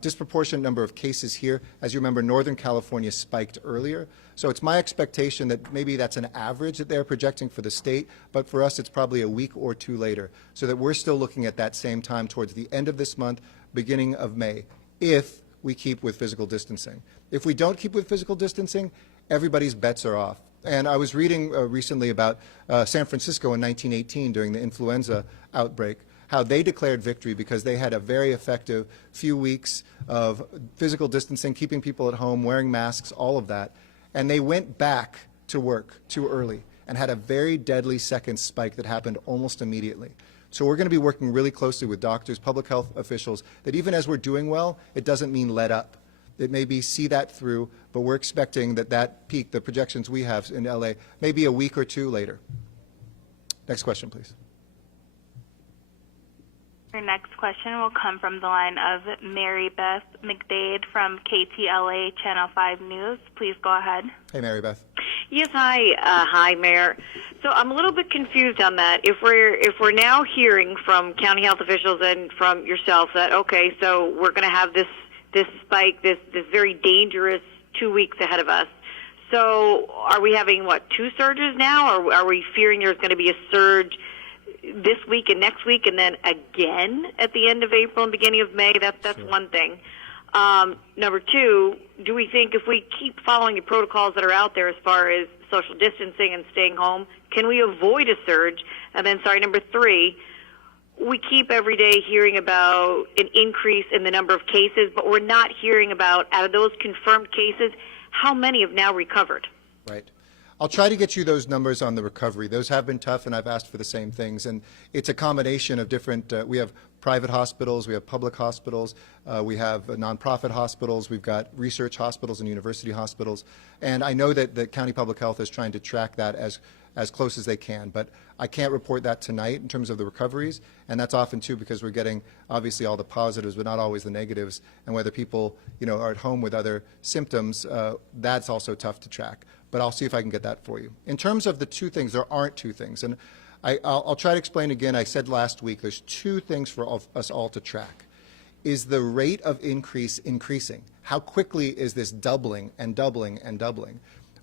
disproportionate number of cases here. As you remember, Northern California spiked earlier. So it's my expectation that maybe that's an average that they're projecting for the state, but for us it's probably a week or two later, so that we're still looking at that same time towards the end of this month, beginning of May, if we keep with physical distancing. If we don't keep with physical distancing, everybody's bets are off. And I was reading recently about San Francisco in 1918 during the influenza outbreak, how they declared victory because they had a very effective few weeks of physical distancing, keeping people at home, wearing masks, all of that. And they went back to work too early and had a very deadly second spike that happened almost immediately. So we're going to be working really closely with doctors, public health officials, that even as we're doing well, it doesn't mean let up. It may be see that through, but we're expecting that that peak, the projections we have in LA, may be a week or two later. Next question, please. Your next question will come from the line of Mary Beth McDade from KTLA Channel 5 News. Please go ahead. Hey, Mary Beth. Yes, hi, hi, Mayor. So I'm a little bit confused on that. If we're now hearing from county health officials and from yourself that okay, so we're going to have this spike, this very dangerous 2 weeks ahead of us. So are we having what, 2 surges now, or are we fearing there's going to be a surge this week and next week, and then again at the end of April and beginning of May? That's Sure. one thing. Number 2, do we think if we keep following the protocols that are out there as far as social distancing and staying home, can we avoid a surge? And then, number 3, we keep every day hearing about an increase in the number of cases, but we're not hearing about, out of those confirmed cases, how many have now recovered. Right. I'll try to get you those numbers on the recovery. Those have been tough, and I've asked for the same things. And it's a combination of different, we have private hospitals, we have public hospitals, we have nonprofit hospitals, we've got research hospitals and university hospitals. And I know that the county public health is trying to track that as close as they can. But I can't report that tonight in terms of the recoveries. And that's often, too, because we're getting, obviously, all the positives, but not always the negatives. And whether people, are at home with other symptoms, that's also tough to track. But I'll see if I can get that for you. In terms of the 2 things, there aren't 2 things. And I'll try to explain again. I said last week there's 2 things for us all to track. Is the rate of increase increasing? How quickly is this doubling and doubling and doubling?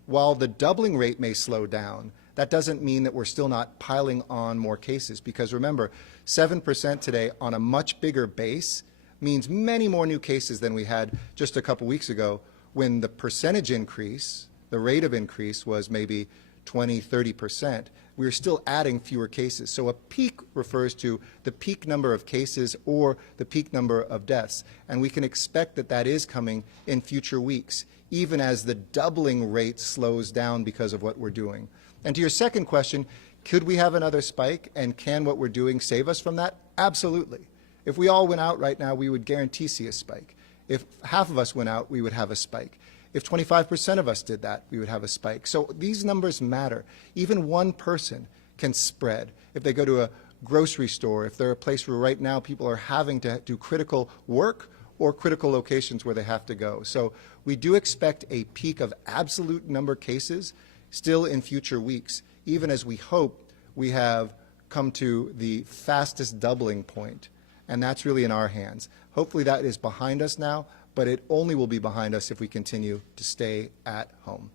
While the doubling rate may slow down, that doesn't mean that we're still not piling on more cases. Because remember, 7% today on a much bigger base means many more new cases than we had just a couple weeks ago, when the percentage increase, the rate of increase was maybe 20, 30%. We are still adding fewer cases. So a peak refers to the peak number of cases or the peak number of deaths. And we can expect that that is coming in future weeks, even as the doubling rate slows down because of what we're doing. And to your second question, could we have another spike, and can what we're doing save us from that? Absolutely. If we all went out right now, we would guarantee see a spike. If half of us went out, we would have a spike. If 25% of us did that, we would have a spike. So these numbers matter. Even one person can spread. If they go to a grocery store, if they're a place where right now people are having to do critical work or critical locations where they have to go. So we do expect a peak of absolute number of cases still in future weeks, even as we hope we have come to the fastest doubling point. And that's really in our hands. Hopefully that is behind us now, but it only will be behind us if we continue to stay at home.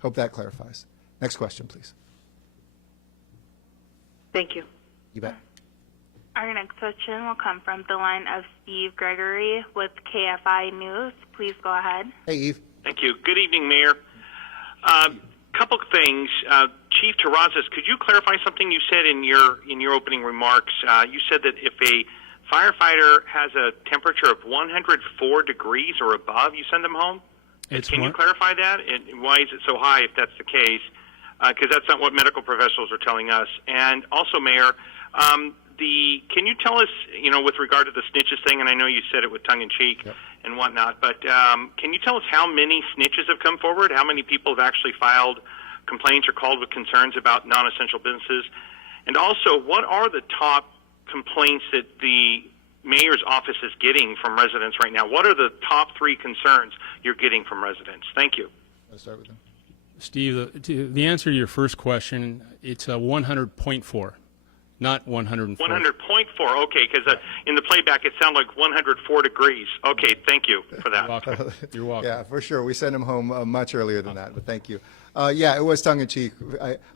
Hope that clarifies. Next question, please. Thank you. You bet. Our next question will come from the line of Steve Gregory with KFI News. Please go ahead. Hey, Eve. Thank you. Good evening, Mayor. Couple of things. Chief Terrazas, could you clarify something you said in your opening remarks? You said that if a firefighter has a temperature of 104 degrees or above, you send them home? Can you clarify that? And why is it so high if that's the case? Because that's not what medical professionals are telling us. And also, Mayor, can you tell us, with regard to the snitches thing, and I know you said it with tongue-in-cheek and whatnot, but can you tell us how many snitches have come forward? How many people have actually filed complaints or called with concerns about non-essential businesses? And also, what are the top complaints that the mayor's office is getting from residents right now? What are the top 3 concerns you're getting from residents? Thank you. Let's start with them. Steve, the answer to your first question, it's 100.4, not 104. 100.4, okay, because in the playback it sounded like 104 degrees. Okay, thank you for that. You're welcome. You're welcome. Yeah, for sure. We sent him home much earlier than that, but thank you. Yeah, it was tongue-in-cheek.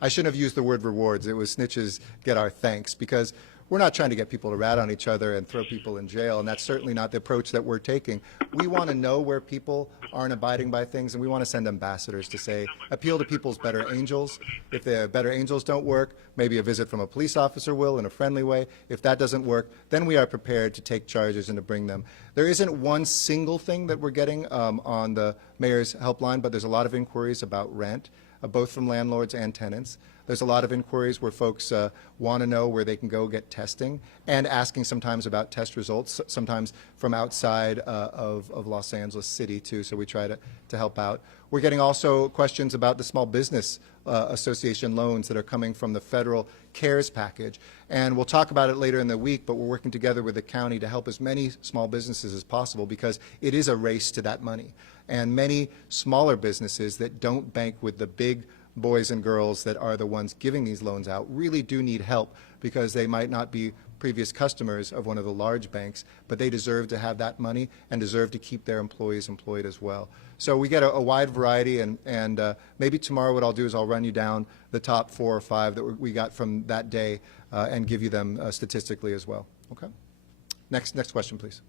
I shouldn't have used the word rewards. It was snitches get our thanks, because we're not trying to get people to rat on each other and throw people in jail, and that's certainly not the approach that we're taking. We want to know where people aren't abiding by things, and we want to send ambassadors to say, appeal to people's better angels. If the better angels don't work, maybe a visit from a police officer will in a friendly way. If that doesn't work, then we are prepared to take charges and to bring them. There isn't one single thing that we're getting on the mayor's helpline, but there's a lot of inquiries about rent, both from landlords and tenants. There's a lot of inquiries where folks want to know where they can go get testing, and asking sometimes about test results, sometimes from outside of Los Angeles City too, so we try to help out. We're getting also questions about the Small Business Association loans that are coming from the federal CARES package, and we'll talk about it later in the week, but we're working together with the county to help as many small businesses as possible, because it is a race to that money. And many smaller businesses that don't bank with the big boys and girls that are the ones giving these loans out really do need help, because they might not be previous customers of one of the large banks, but they deserve to have that money and deserve to keep their employees employed as well. So we get a wide variety, and maybe tomorrow what I'll do is I'll run you down the top 4 or 5 that we got from that day and give you them statistically as well. Okay? Next question, please.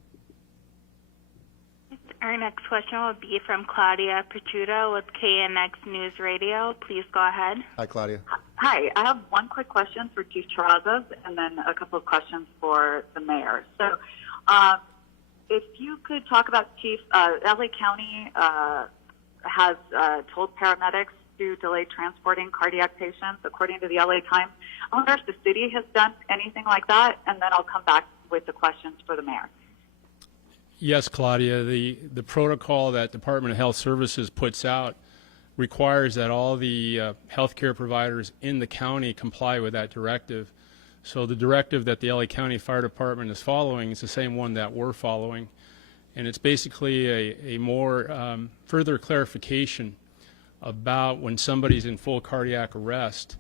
Our next question will be from Claudia Petruto with KNX News Radio. Please go ahead. Hi, Claudia. Hi, I have one quick question for Chief Terrazas and then a couple of questions for the mayor. So if you could talk about, Chief, LA County has told paramedics to delay transporting cardiac patients, according to the LA Times. I wonder if the city has done anything like that, and then I'll come back with the questions for the mayor. Yes, Claudia, the protocol that Department of Health Services puts out requires that all the healthcare providers in the county comply with that directive. So the directive that the LA County Fire Department is following is the same one that we're following. And it's basically a more further clarification about when somebody's in full cardiac arrest.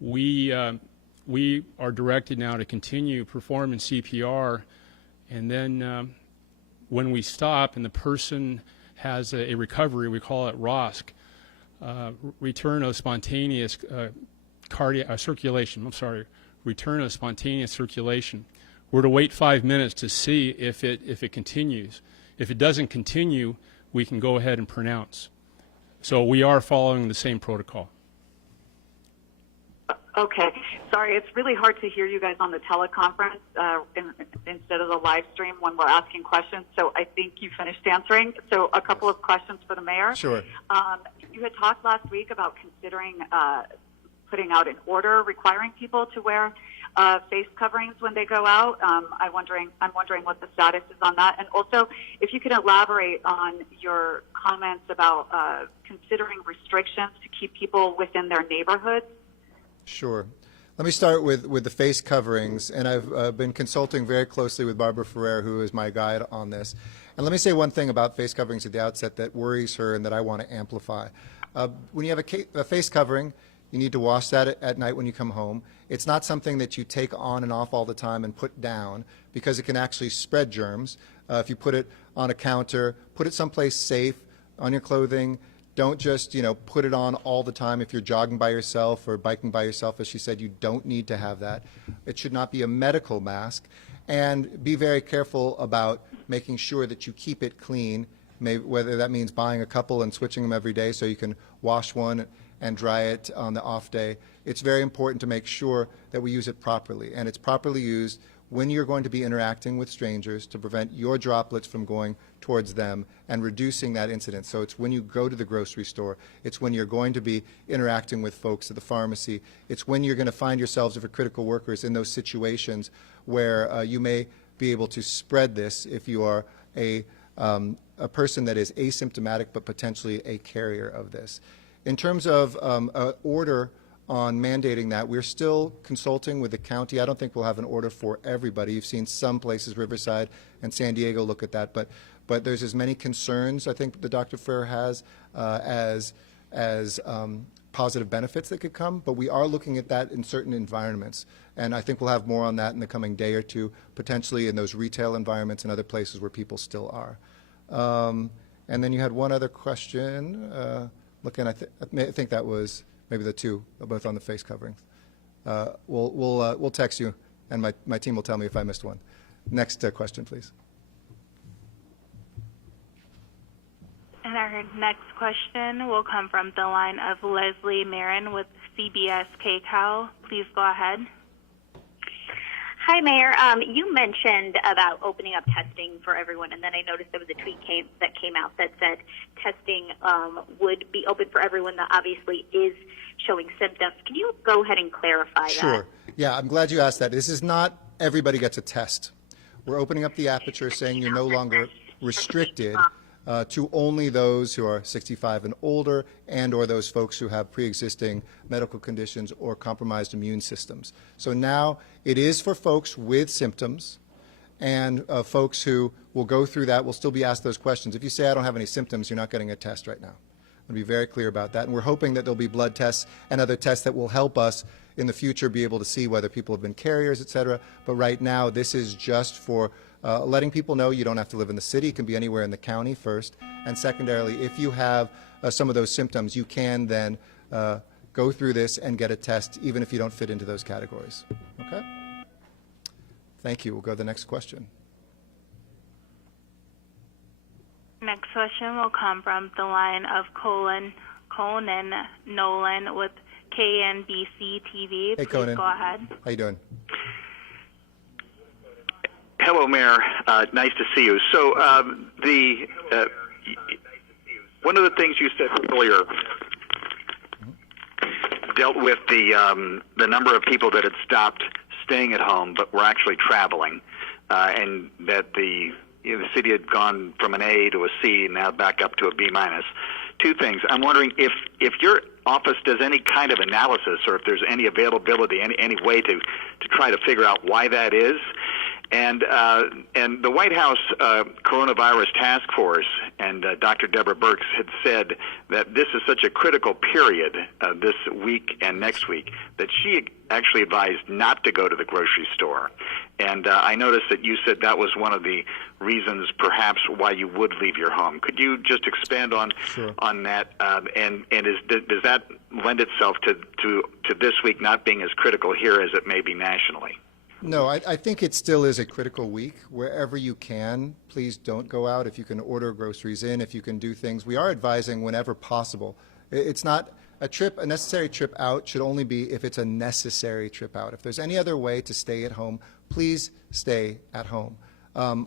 We are directed now to continue performing CPR, and then when we stop and the person has a recovery, we call it ROSC, return of spontaneous cardiac circulation. I'm sorry, return of spontaneous circulation. We're to wait 5 minutes to see if it continues. If it doesn't continue, we can go ahead and pronounce. So we are following the same protocol. Okay. Sorry, it's really hard to hear you guys on the teleconference instead of the live stream when we're asking questions. So I think you finished answering. So a couple of questions for the mayor. Sure. You had talked last week about considering putting out an order requiring people to wear face coverings when they go out. I'm wondering what the status is on that. And also, if you could elaborate on your comments about considering restrictions to keep people within their neighborhoods. Sure. Let me start with the face coverings, and I've been consulting very closely with Barbara Ferrer, who is my guide on this. And let me say one thing about face coverings at the outset that worries her and that I want to amplify. When you have a face covering, you need to wash that at night when you come home. It's not something that you take on and off all the time and put down, because it can actually spread germs. If you put it on a counter, put it someplace safe, on your clothing. Don't just, put it on all the time. If you're jogging by yourself or biking by yourself, as she said, you don't need to have that. It should not be a medical mask. And be very careful about making sure that you keep it clean, whether that means buying a couple and switching them every day so you can wash one and dry it on the off day. It's very important to make sure that we use it properly, and it's properly used when you're going to be interacting with strangers to prevent your droplets from going towards them and reducing that incidence. So it's when you go to the grocery store, it's when you're going to be interacting with folks at the pharmacy, it's when you're going to find yourselves, if you're critical workers, in those situations where you may be able to spread this if you are a person that is asymptomatic but potentially a carrier of this. In terms of order on mandating that, we're still consulting with the county. I don't think we'll have an order for everybody. You've seen some places, Riverside and San Diego, look at that, but there's as many concerns, I think, that Dr. Ferrer has as positive benefits that could come, but we are looking at that in certain environments, and I think we'll have more on that in the coming day or two, potentially in those retail environments and other places where people still are. And then you had one other question. I think that was maybe the two, both on the face coverings. We'll text you and my team will tell me if I missed one. Next question, please. And our next question will come from the line of Leslie Marin with CBS KCAL. Please go ahead. Hi, Mayor. You mentioned about opening up testing for everyone, and then I noticed there was a tweet that came out that said testing would be open for everyone that obviously is showing symptoms. Can you go ahead and clarify that? Sure. Yeah, I'm glad you asked that. This is not everybody gets a test. We're opening up the aperture, saying you're no longer restricted to only those who are 65 and older and or those folks who have pre-existing medical conditions or compromised immune systems. So now it is for folks with symptoms, and folks who will go through that will still be asked those questions. If you say, I don't have any symptoms, you're not getting a test right now. I'm going to be very clear about that. And we're hoping that there'll be blood tests and other tests that will help us in the future be able to see whether people have been carriers, et cetera. But right now, this is just for letting people know you don't have to live in the city. It can be anywhere in the county first. And secondarily, if you have some of those symptoms, you can then go through this and get a test, even if you don't fit into those categories. Okay? Thank you. We'll go to the next question. Next question will come from the line of Conan Nolan with KNBC TV. Hey, Please Conan. go ahead. How you doing? Hello, Mayor. Nice to see you. So one of the things you said earlier dealt with the number of people that had stopped staying at home but were actually traveling, and that the city had gone from an A to a C and now back up to a B minus. Two things. I'm wondering if your office does any kind of analysis, or if there's any availability, any way to try to figure out why that is. And the White House Coronavirus Task Force and Dr. Deborah Birx had said that this is such a critical period, this week and next week, that she actually advised not to go to the grocery store. And I noticed that you said that was one of the reasons perhaps why you would leave your home. Could you just expand on that? Does that lend itself to this week not being as critical here as it may be nationally? No, I think it still is a critical week. Wherever you can, please don't go out. If you can order groceries in, if you can do things. We are advising whenever possible. It's not a necessary trip out should only be if it's a necessary trip out. If there's any other way to stay at home, please stay at home.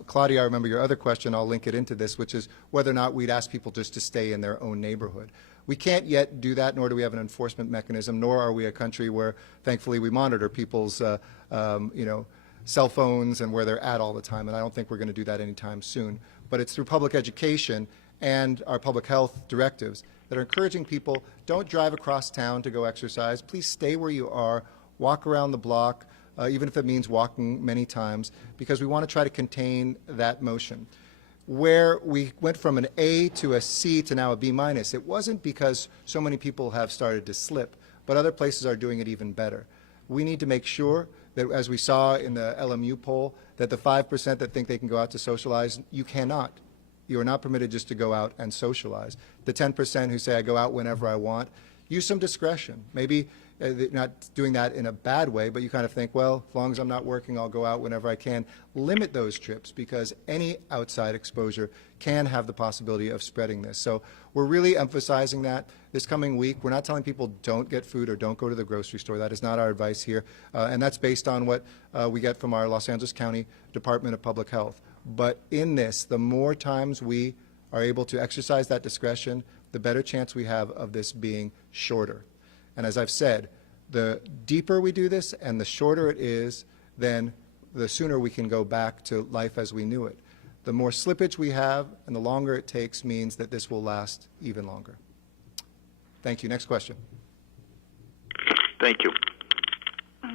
Claudia, I remember your other question. I'll link it into this, which is whether or not we'd ask people just to stay in their own neighborhood. We can't yet do that, nor do we have an enforcement mechanism, nor are we a country where, thankfully, we monitor people's cell phones and where they're at all the time, and I don't think we're going to do that anytime soon. But it's through public education and our public health directives that are encouraging people, don't drive across town to go exercise. Please stay where you are, walk around the block, even if it means walking many times, because we want to try to contain that motion. Where we went from an A to a C to now a B minus, it wasn't because so many people have started to slip, but other places are doing it even better. We need to make sure that, as we saw in the LMU poll, that the 5% that think they can go out to socialize, you cannot. You are not permitted just to go out and socialize. The 10% who say, I go out whenever I want, use some discretion. Maybe not doing that in a bad way, but you kind of think, well, as long as I'm not working, I'll go out whenever I can. Limit those trips, because any outside exposure can have the possibility of spreading this. So we're really emphasizing that this coming week. We're not telling people don't get food or don't go to the grocery store. That is not our advice here. And that's based on what we get from our Los Angeles County Department of Public Health. But in this, the more times we are able to exercise that discretion, the better chance we have of this being shorter. And as I've said, the deeper we do this and the shorter it is, then the sooner we can go back to life as we knew it. The more slippage we have and the longer it takes means that this will last even longer. Thank you. Next question. Thank you.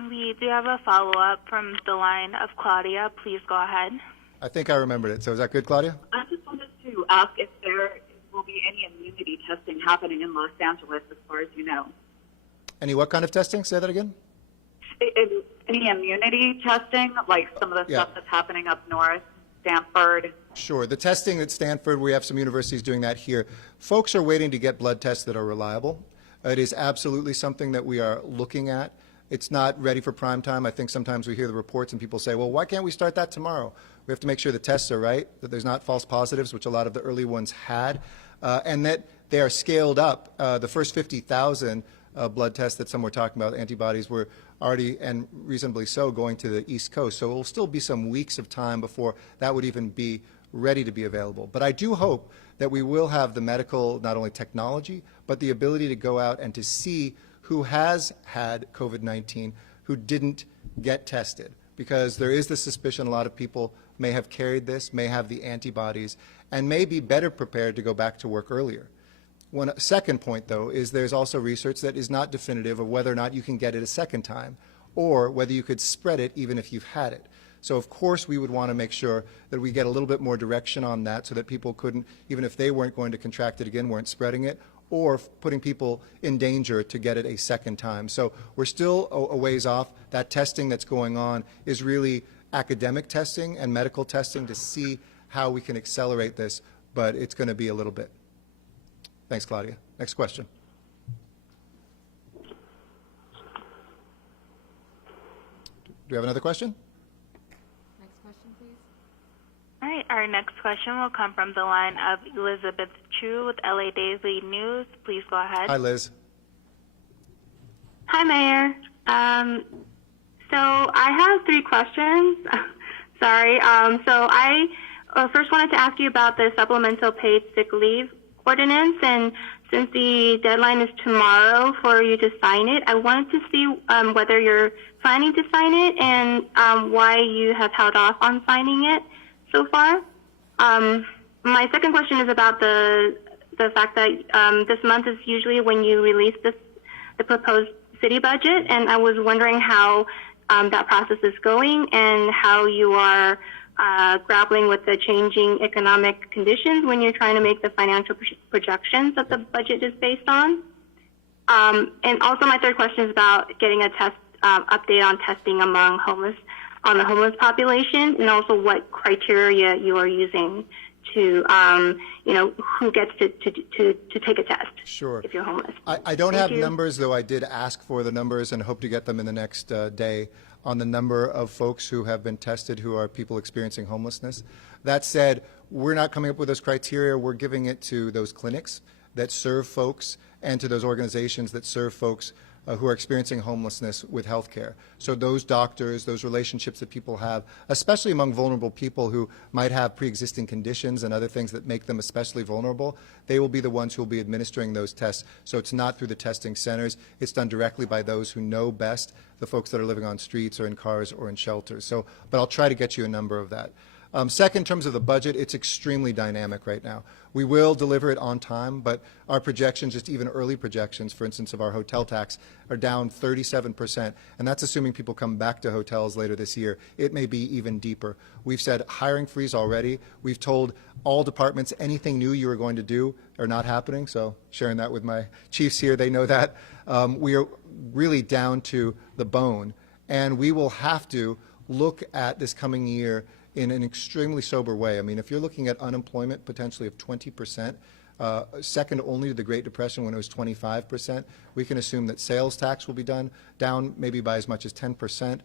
We do have a follow-up from the line of Claudia. Please go ahead. I think I remembered it. So is that good, Claudia? I just wanted to ask if there will be any immunity testing happening in Los Angeles, as far as you know. Any what kind of testing? Say that again. Any immunity testing, like some of the stuff that's happening up north, Stanford? Sure. The testing at Stanford, we have some universities doing that here. Folks are waiting to get blood tests that are reliable. It is absolutely something that we are looking at. It's not ready for prime time. I think sometimes we hear the reports and people say, well, why can't we start that tomorrow? We have to make sure the tests are right, that there's not false positives, which a lot of the early ones had, and that they are scaled up. The first 50,000 blood tests that some were talking about, antibodies, were already, and reasonably so, going to the East Coast. So it will still be some weeks of time before that would even be ready to be available. But I do hope that we will have the medical, not only technology, but the ability to go out and to see who has had COVID-19, who didn't get tested. Because there is the suspicion a lot of people may have carried this, may have the antibodies, and may be better prepared to go back to work earlier. One second point, though, is there's also research that is not definitive of whether or not you can get it a second time, or whether you could spread it even if you've had it. So, of course, we would want to make sure that we get a little bit more direction on that so that people couldn't, even if they weren't going to contract it again, weren't spreading it, or putting people in danger to get it a second time. So we're still a ways off. That testing that's going on is really academic testing and medical testing to see how we can accelerate this, but it's going to be a little bit. Thanks, Claudia. Next question. Do we have another question? Next question, please. All right, our next question will come from the line of Elizabeth Chu with LA Daily News. Please go ahead. Hi, Liz. Hi, Mayor. So I have 3 questions. Sorry. So I first wanted to ask you about the supplemental paid sick leave ordinance, and since the deadline is tomorrow for you to sign it, I wanted to see whether you're planning to sign it and why you have held off on signing it so far. My second question is about the fact that this month is usually when you release the proposed city budget, and I was wondering how that process is going and how you are grappling with the changing economic conditions when you're trying to make the financial projections that the budget is based on. And also my third question is about getting a update on testing among the homeless population, and also what criteria you are using to, who gets to take a test. Sure. If you're homeless. I don't have numbers, though I did ask for the numbers and hope to get them in the next day on the number of folks who have been tested who are people experiencing homelessness. That said, we're not coming up with those criteria. We're giving it to those clinics that serve folks and to those organizations that serve folks who are experiencing homelessness with health care. So those doctors, those relationships that people have, especially among vulnerable people who might have pre-existing conditions and other things that make them especially vulnerable, they will be the ones who will be administering those tests. So it's not through the testing centers. It's done directly by those who know best, the folks that are living on streets or in cars or in shelters. So, but I'll try to get you a number of that. Second, in terms of the budget, it's extremely dynamic right now. We will deliver it on time, but our projections, just even early projections, for instance, of our hotel tax, are down 37%, and that's assuming people come back to hotels later this year. It may be even deeper. We've said hiring freeze already. We've told all departments anything new you are going to do are not happening, so sharing that with my chiefs here, they know that. We are really down to the bone, and we will have to look at this coming year in an extremely sober way. I mean, if you're looking at unemployment potentially of 20%, second only to the Great Depression when it was 25%, we can assume that sales tax will be down maybe by as much as 10%.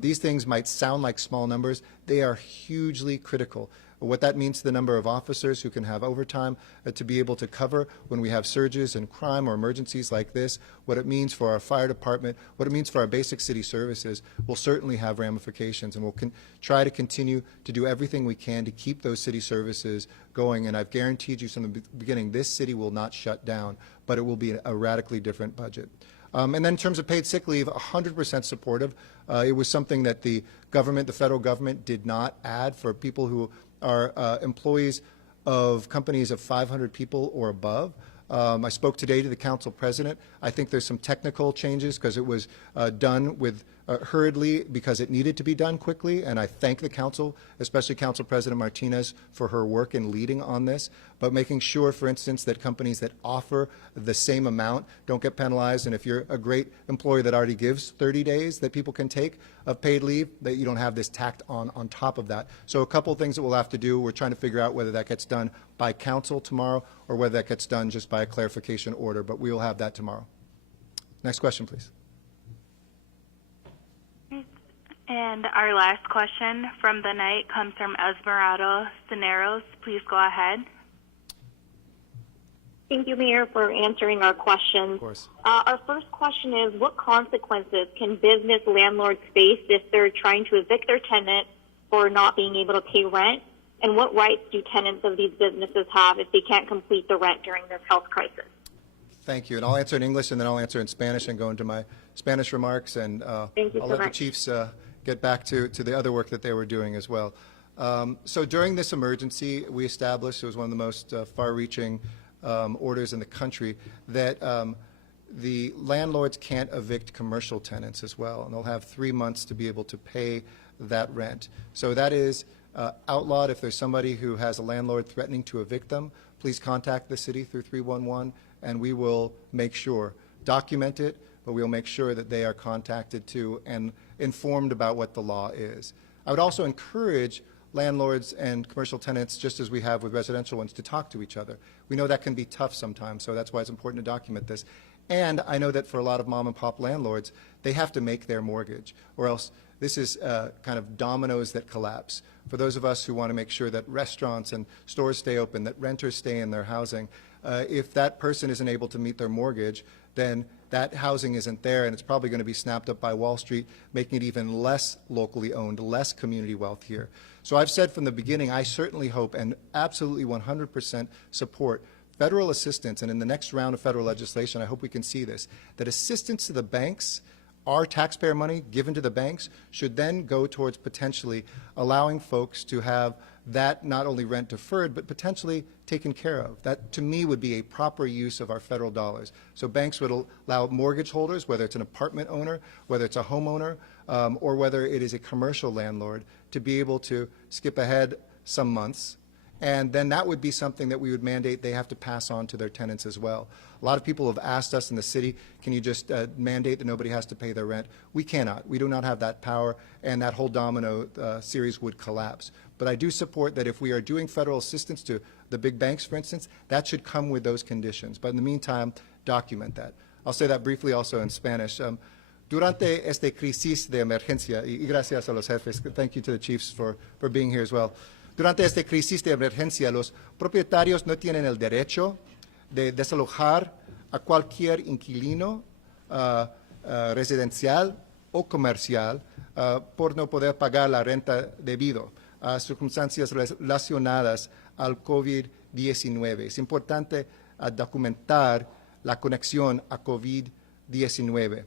These things might sound like small numbers. They are hugely critical. What that means to the number of officers who can have overtime to be able to cover when we have surges in crime or emergencies like this, what it means for our fire department, what it means for our basic city services will certainly have ramifications, and we'll try to continue to do everything we can to keep those city services going. And I've guaranteed you from the beginning, this city will not shut down, but it will be a radically different budget. And then in terms of paid sick leave, 100% supportive. It was something that the government, the federal government, did not add for people who are employees of companies of 500 people or above. I spoke today to the council president. I think there's some technical changes because it was done with hurriedly because it needed to be done quickly, and I thank the council, especially Council President Martinez, for her work in leading on this, but making sure, for instance, that companies that offer the same amount don't get penalized, and if you're a great employer that already gives 30 days that people can take of paid leave, that you don't have this tacked on top of that. So a couple of things that we'll have to do. We're trying to figure out whether that gets done by council tomorrow or whether that gets done just by a clarification order, but we will have that tomorrow. Next question, please. And our last question from the night comes from Esmeralda Cineros. Please go ahead. Thank you, Mayor, for answering our questions. Of course. Our first question is, what consequences can business landlords face if they're trying to evict their tenant for not being able to pay rent? And what rights do tenants of these businesses have if they can't complete the rent during this health crisis? Thank you. And I'll answer in English, and then I'll answer in Spanish and go into my Spanish remarks. And I'll let the chiefs get back to the other work that they were doing as well. So during this emergency, we established, it was one of the most far-reaching orders in the country, that the landlords can't evict commercial tenants as well, and they'll have 3 months to be able to pay that rent. So that is outlawed. If there's somebody who has a landlord threatening to evict them, please contact the city through 311, and we will make sure, document it, but we'll make sure that they are contacted to and informed about what the law is. I would also encourage landlords and commercial tenants, just as we have with residential ones, to talk to each other. We know that can be tough sometimes, so that's why it's important to document this. And I know that for a lot of mom and pop landlords, they have to make their mortgage, or else this is kind of dominoes that collapse. For those of us who want to make sure that restaurants and stores stay open, that renters stay in their housing, if that person isn't able to meet their mortgage, then that housing isn't there, and it's probably going to be snapped up by Wall Street, making it even less locally owned, less community wealth here. So I've said from the beginning, I certainly hope and absolutely 100% support federal assistance, and in the next round of federal legislation, I hope we can see this, that assistance to the banks, our taxpayer money given to the banks, should then go towards potentially allowing folks to have that not only rent deferred, but potentially taken care of. That, to me, would be a proper use of our federal dollars. So banks would allow mortgage holders, whether it's an apartment owner, whether it's a homeowner, or whether it is a commercial landlord, to be able to skip ahead some months. And then that would be something that we would mandate they have to pass on to their tenants as well. A lot of people have asked us in the city, can you just mandate that nobody has to pay their rent? We cannot. We do not have that power, and that whole domino series would collapse. But I do support that if we are doing federal assistance to the big banks, for instance, that should come with those conditions. But in the meantime, document that. I'll say that briefly also in Spanish. Durante esta crisis de emergencia, y gracias a los jefes, thank you to the chiefs for being here as well. Durante esta crisis de emergencia, los propietarios no tienen el derecho de desalojar a cualquier inquilino residencial o comercial por no poder pagar la renta debido a circunstancias relacionadas al COVID-19. Es importante documentar la conexión a COVID-19.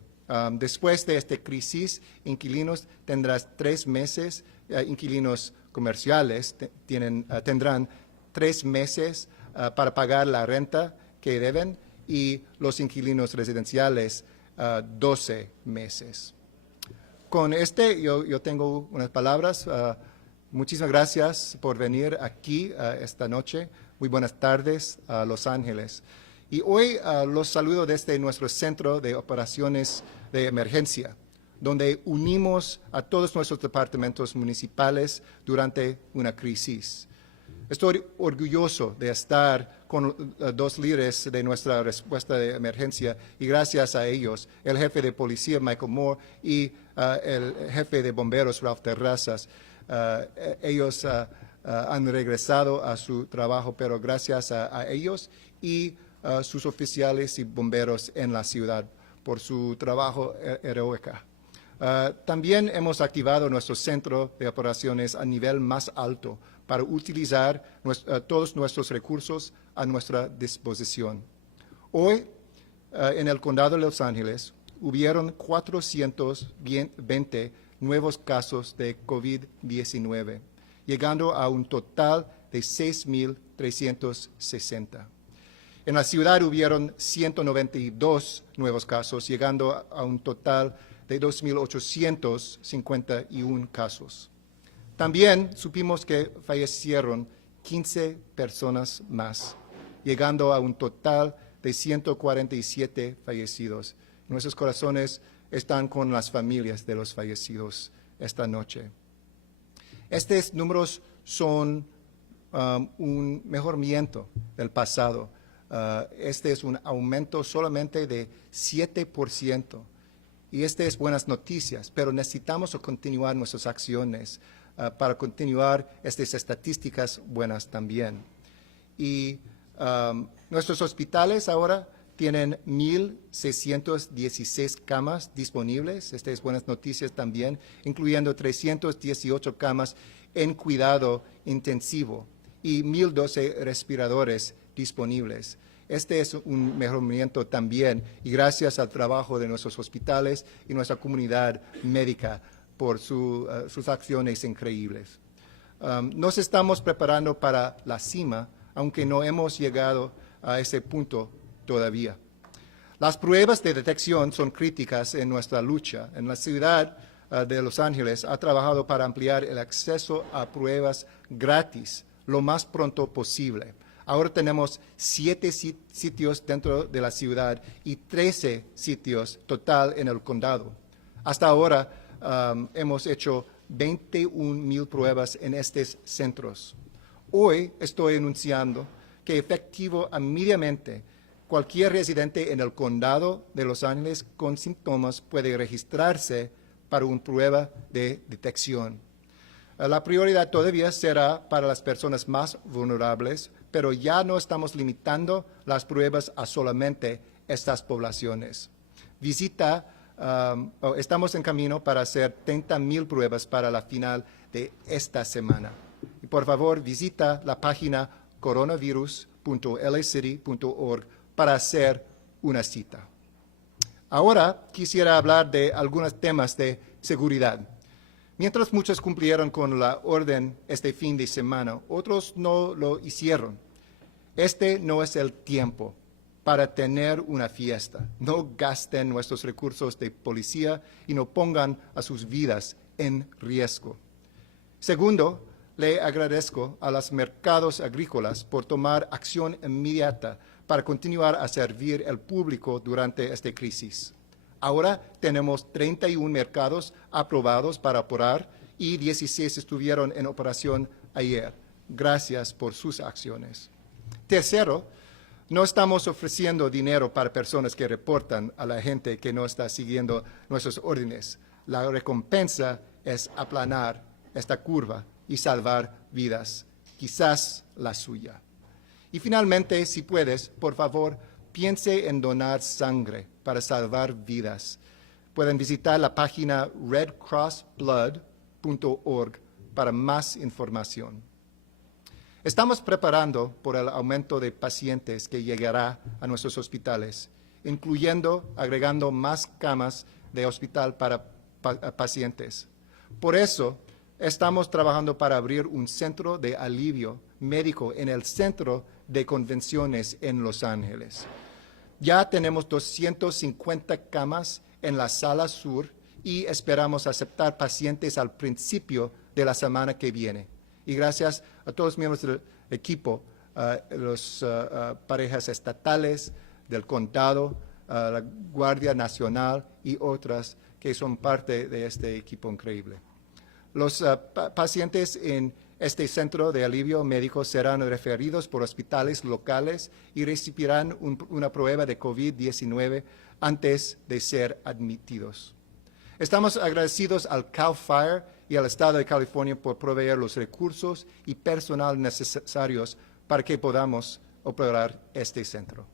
Después de esta crisis, inquilinos tendrán 3 meses, inquilinos comerciales tendrán 3 meses para pagar la renta que deben, y los inquilinos residenciales 12 meses. Con yo tengo unas palabras. Muchísimas gracias por venir aquí esta noche. Muy buenas tardes a Los Ángeles. Y hoy los saludo desde nuestro centro de operaciones de emergencia, donde unimos a todos nuestros departamentos municipales durante una crisis. Estoy orgulloso de estar con 2 líderes de nuestra respuesta de emergencia, y gracias a ellos, el jefe de policía Michael Moore y el jefe de bomberos Ralph Terrazas. Ellos han regresado a su trabajo, pero gracias a ellos y sus oficiales y bomberos en la ciudad por su trabajo heroico. También hemos activado nuestro centro de operaciones a nivel más alto para utilizar todos nuestros recursos a nuestra disposición. Hoy, en el condado de Los Ángeles, hubieron 420 nuevos casos de COVID-19, llegando a un total de 6,360. En la ciudad hubieron 192 nuevos casos, llegando a un total de 2,851 casos. También supimos que fallecieron 15 personas más, llegando a un total de 147 fallecidos. Nuestros corazones están con las familias de los fallecidos esta noche. Estos números son un mejoramiento del pasado. Este es un aumento solamente de 7%. Y estas es buenas noticias, pero necesitamos continuar nuestras acciones para continuar estas estadísticas buenas también. Y nuestros hospitales ahora tienen 1,616 camas disponibles. Estas es buenas noticias también, incluyendo 318 camas en cuidado intensivo y 1,012 respiradores disponibles. Este es un mejoramiento también, y gracias al trabajo de nuestros hospitales y nuestra comunidad médica por sus acciones increíbles. Nos estamos preparando para la cima, aunque no hemos llegado a ese punto todavía. Las pruebas de detección son críticas en nuestra lucha. En la ciudad de Los Ángeles ha trabajado para ampliar el acceso a pruebas gratis lo más pronto posible. Ahora tenemos 7 sitios dentro de la ciudad y 13 sitios total en el condado. Hasta ahora hemos hecho 21,000 pruebas en estos centros. Hoy estoy anunciando que efectivo inmediatamente cualquier residente en el condado de Los Ángeles con síntomas puede registrarse para una prueba de detección. La prioridad todavía será para las personas más vulnerables, pero ya no estamos limitando las pruebas a solamente estas poblaciones. Estamos en camino para hacer 30,000 pruebas para la final de esta semana. Y por favor, visita la página coronavirus.lacity.org para hacer una cita. Ahora quisiera hablar de algunos temas de seguridad. Mientras muchos cumplieron con la orden este fin de semana, otros no lo hicieron. Este no es el tiempo para tener una fiesta. No gasten nuestros recursos de policía y no pongan a sus vidas en riesgo. Segundo, le agradezco a los mercados agrícolas por tomar acción inmediata para continuar a servir al público durante esta crisis. Ahora tenemos 31 mercados aprobados para operar y 16 estuvieron en operación ayer. Gracias por sus acciones. Tercero, no estamos ofreciendo dinero para personas que reportan a la gente que no está siguiendo nuestras órdenes. La recompensa es aplanar esta curva y salvar vidas, quizás la suya. Y finalmente, si puedes, por favor, piense en donar sangre para salvar vidas. Pueden visitar la página redcrossblood.org para más información. Estamos preparando por el aumento de pacientes que llegará a nuestros hospitales, incluyendo agregando más camas de hospital para pacientes. Por eso, estamos trabajando para abrir un centro de alivio médico en el centro de convenciones en Los Ángeles. Ya tenemos 250 camas en la sala sur y esperamos aceptar pacientes al principio de la semana que viene. Y gracias a todos los miembros del equipo, las parejas estatales del condado, la Guardia Nacional y otras que son parte de este equipo increíble. Los pacientes en este centro de alivio médico serán referidos por hospitales locales y recibirán una prueba de COVID-19 antes de ser admitidos. Estamos agradecidos al CAL FIRE y al Estado de California por proveer los recursos y personal necesarios para que podamos operar este centro.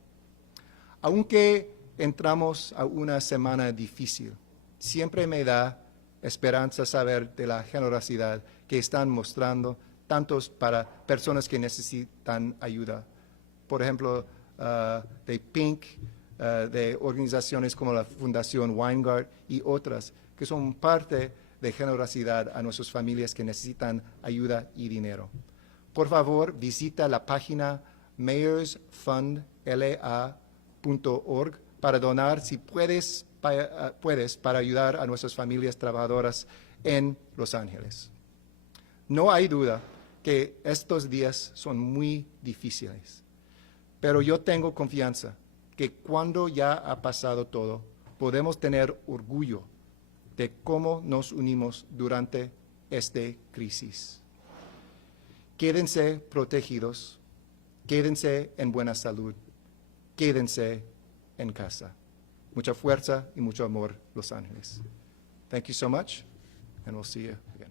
Aunque entramos a una semana difícil, siempre me da esperanza saber de la generosidad que están mostrando tantos para personas que necesitan ayuda. Por ejemplo, de Pink, de organizaciones como la Fundación Weingart y otras que son parte de generosidad a nuestras familias que necesitan ayuda y dinero. Por favor, visita la página mayorsfundla.org para donar si puedes para ayudar a nuestras familias trabajadoras en Los Ángeles. No hay duda que estos días son muy difíciles, pero yo tengo confianza que cuando ya ha pasado todo, podemos tener orgullo de cómo nos unimos durante esta crisis. Quédense protegidos, quédense en buena salud, quédense en casa. Mucha fuerza y mucho amor, Los Ángeles. Thank you so much, and we'll see you again.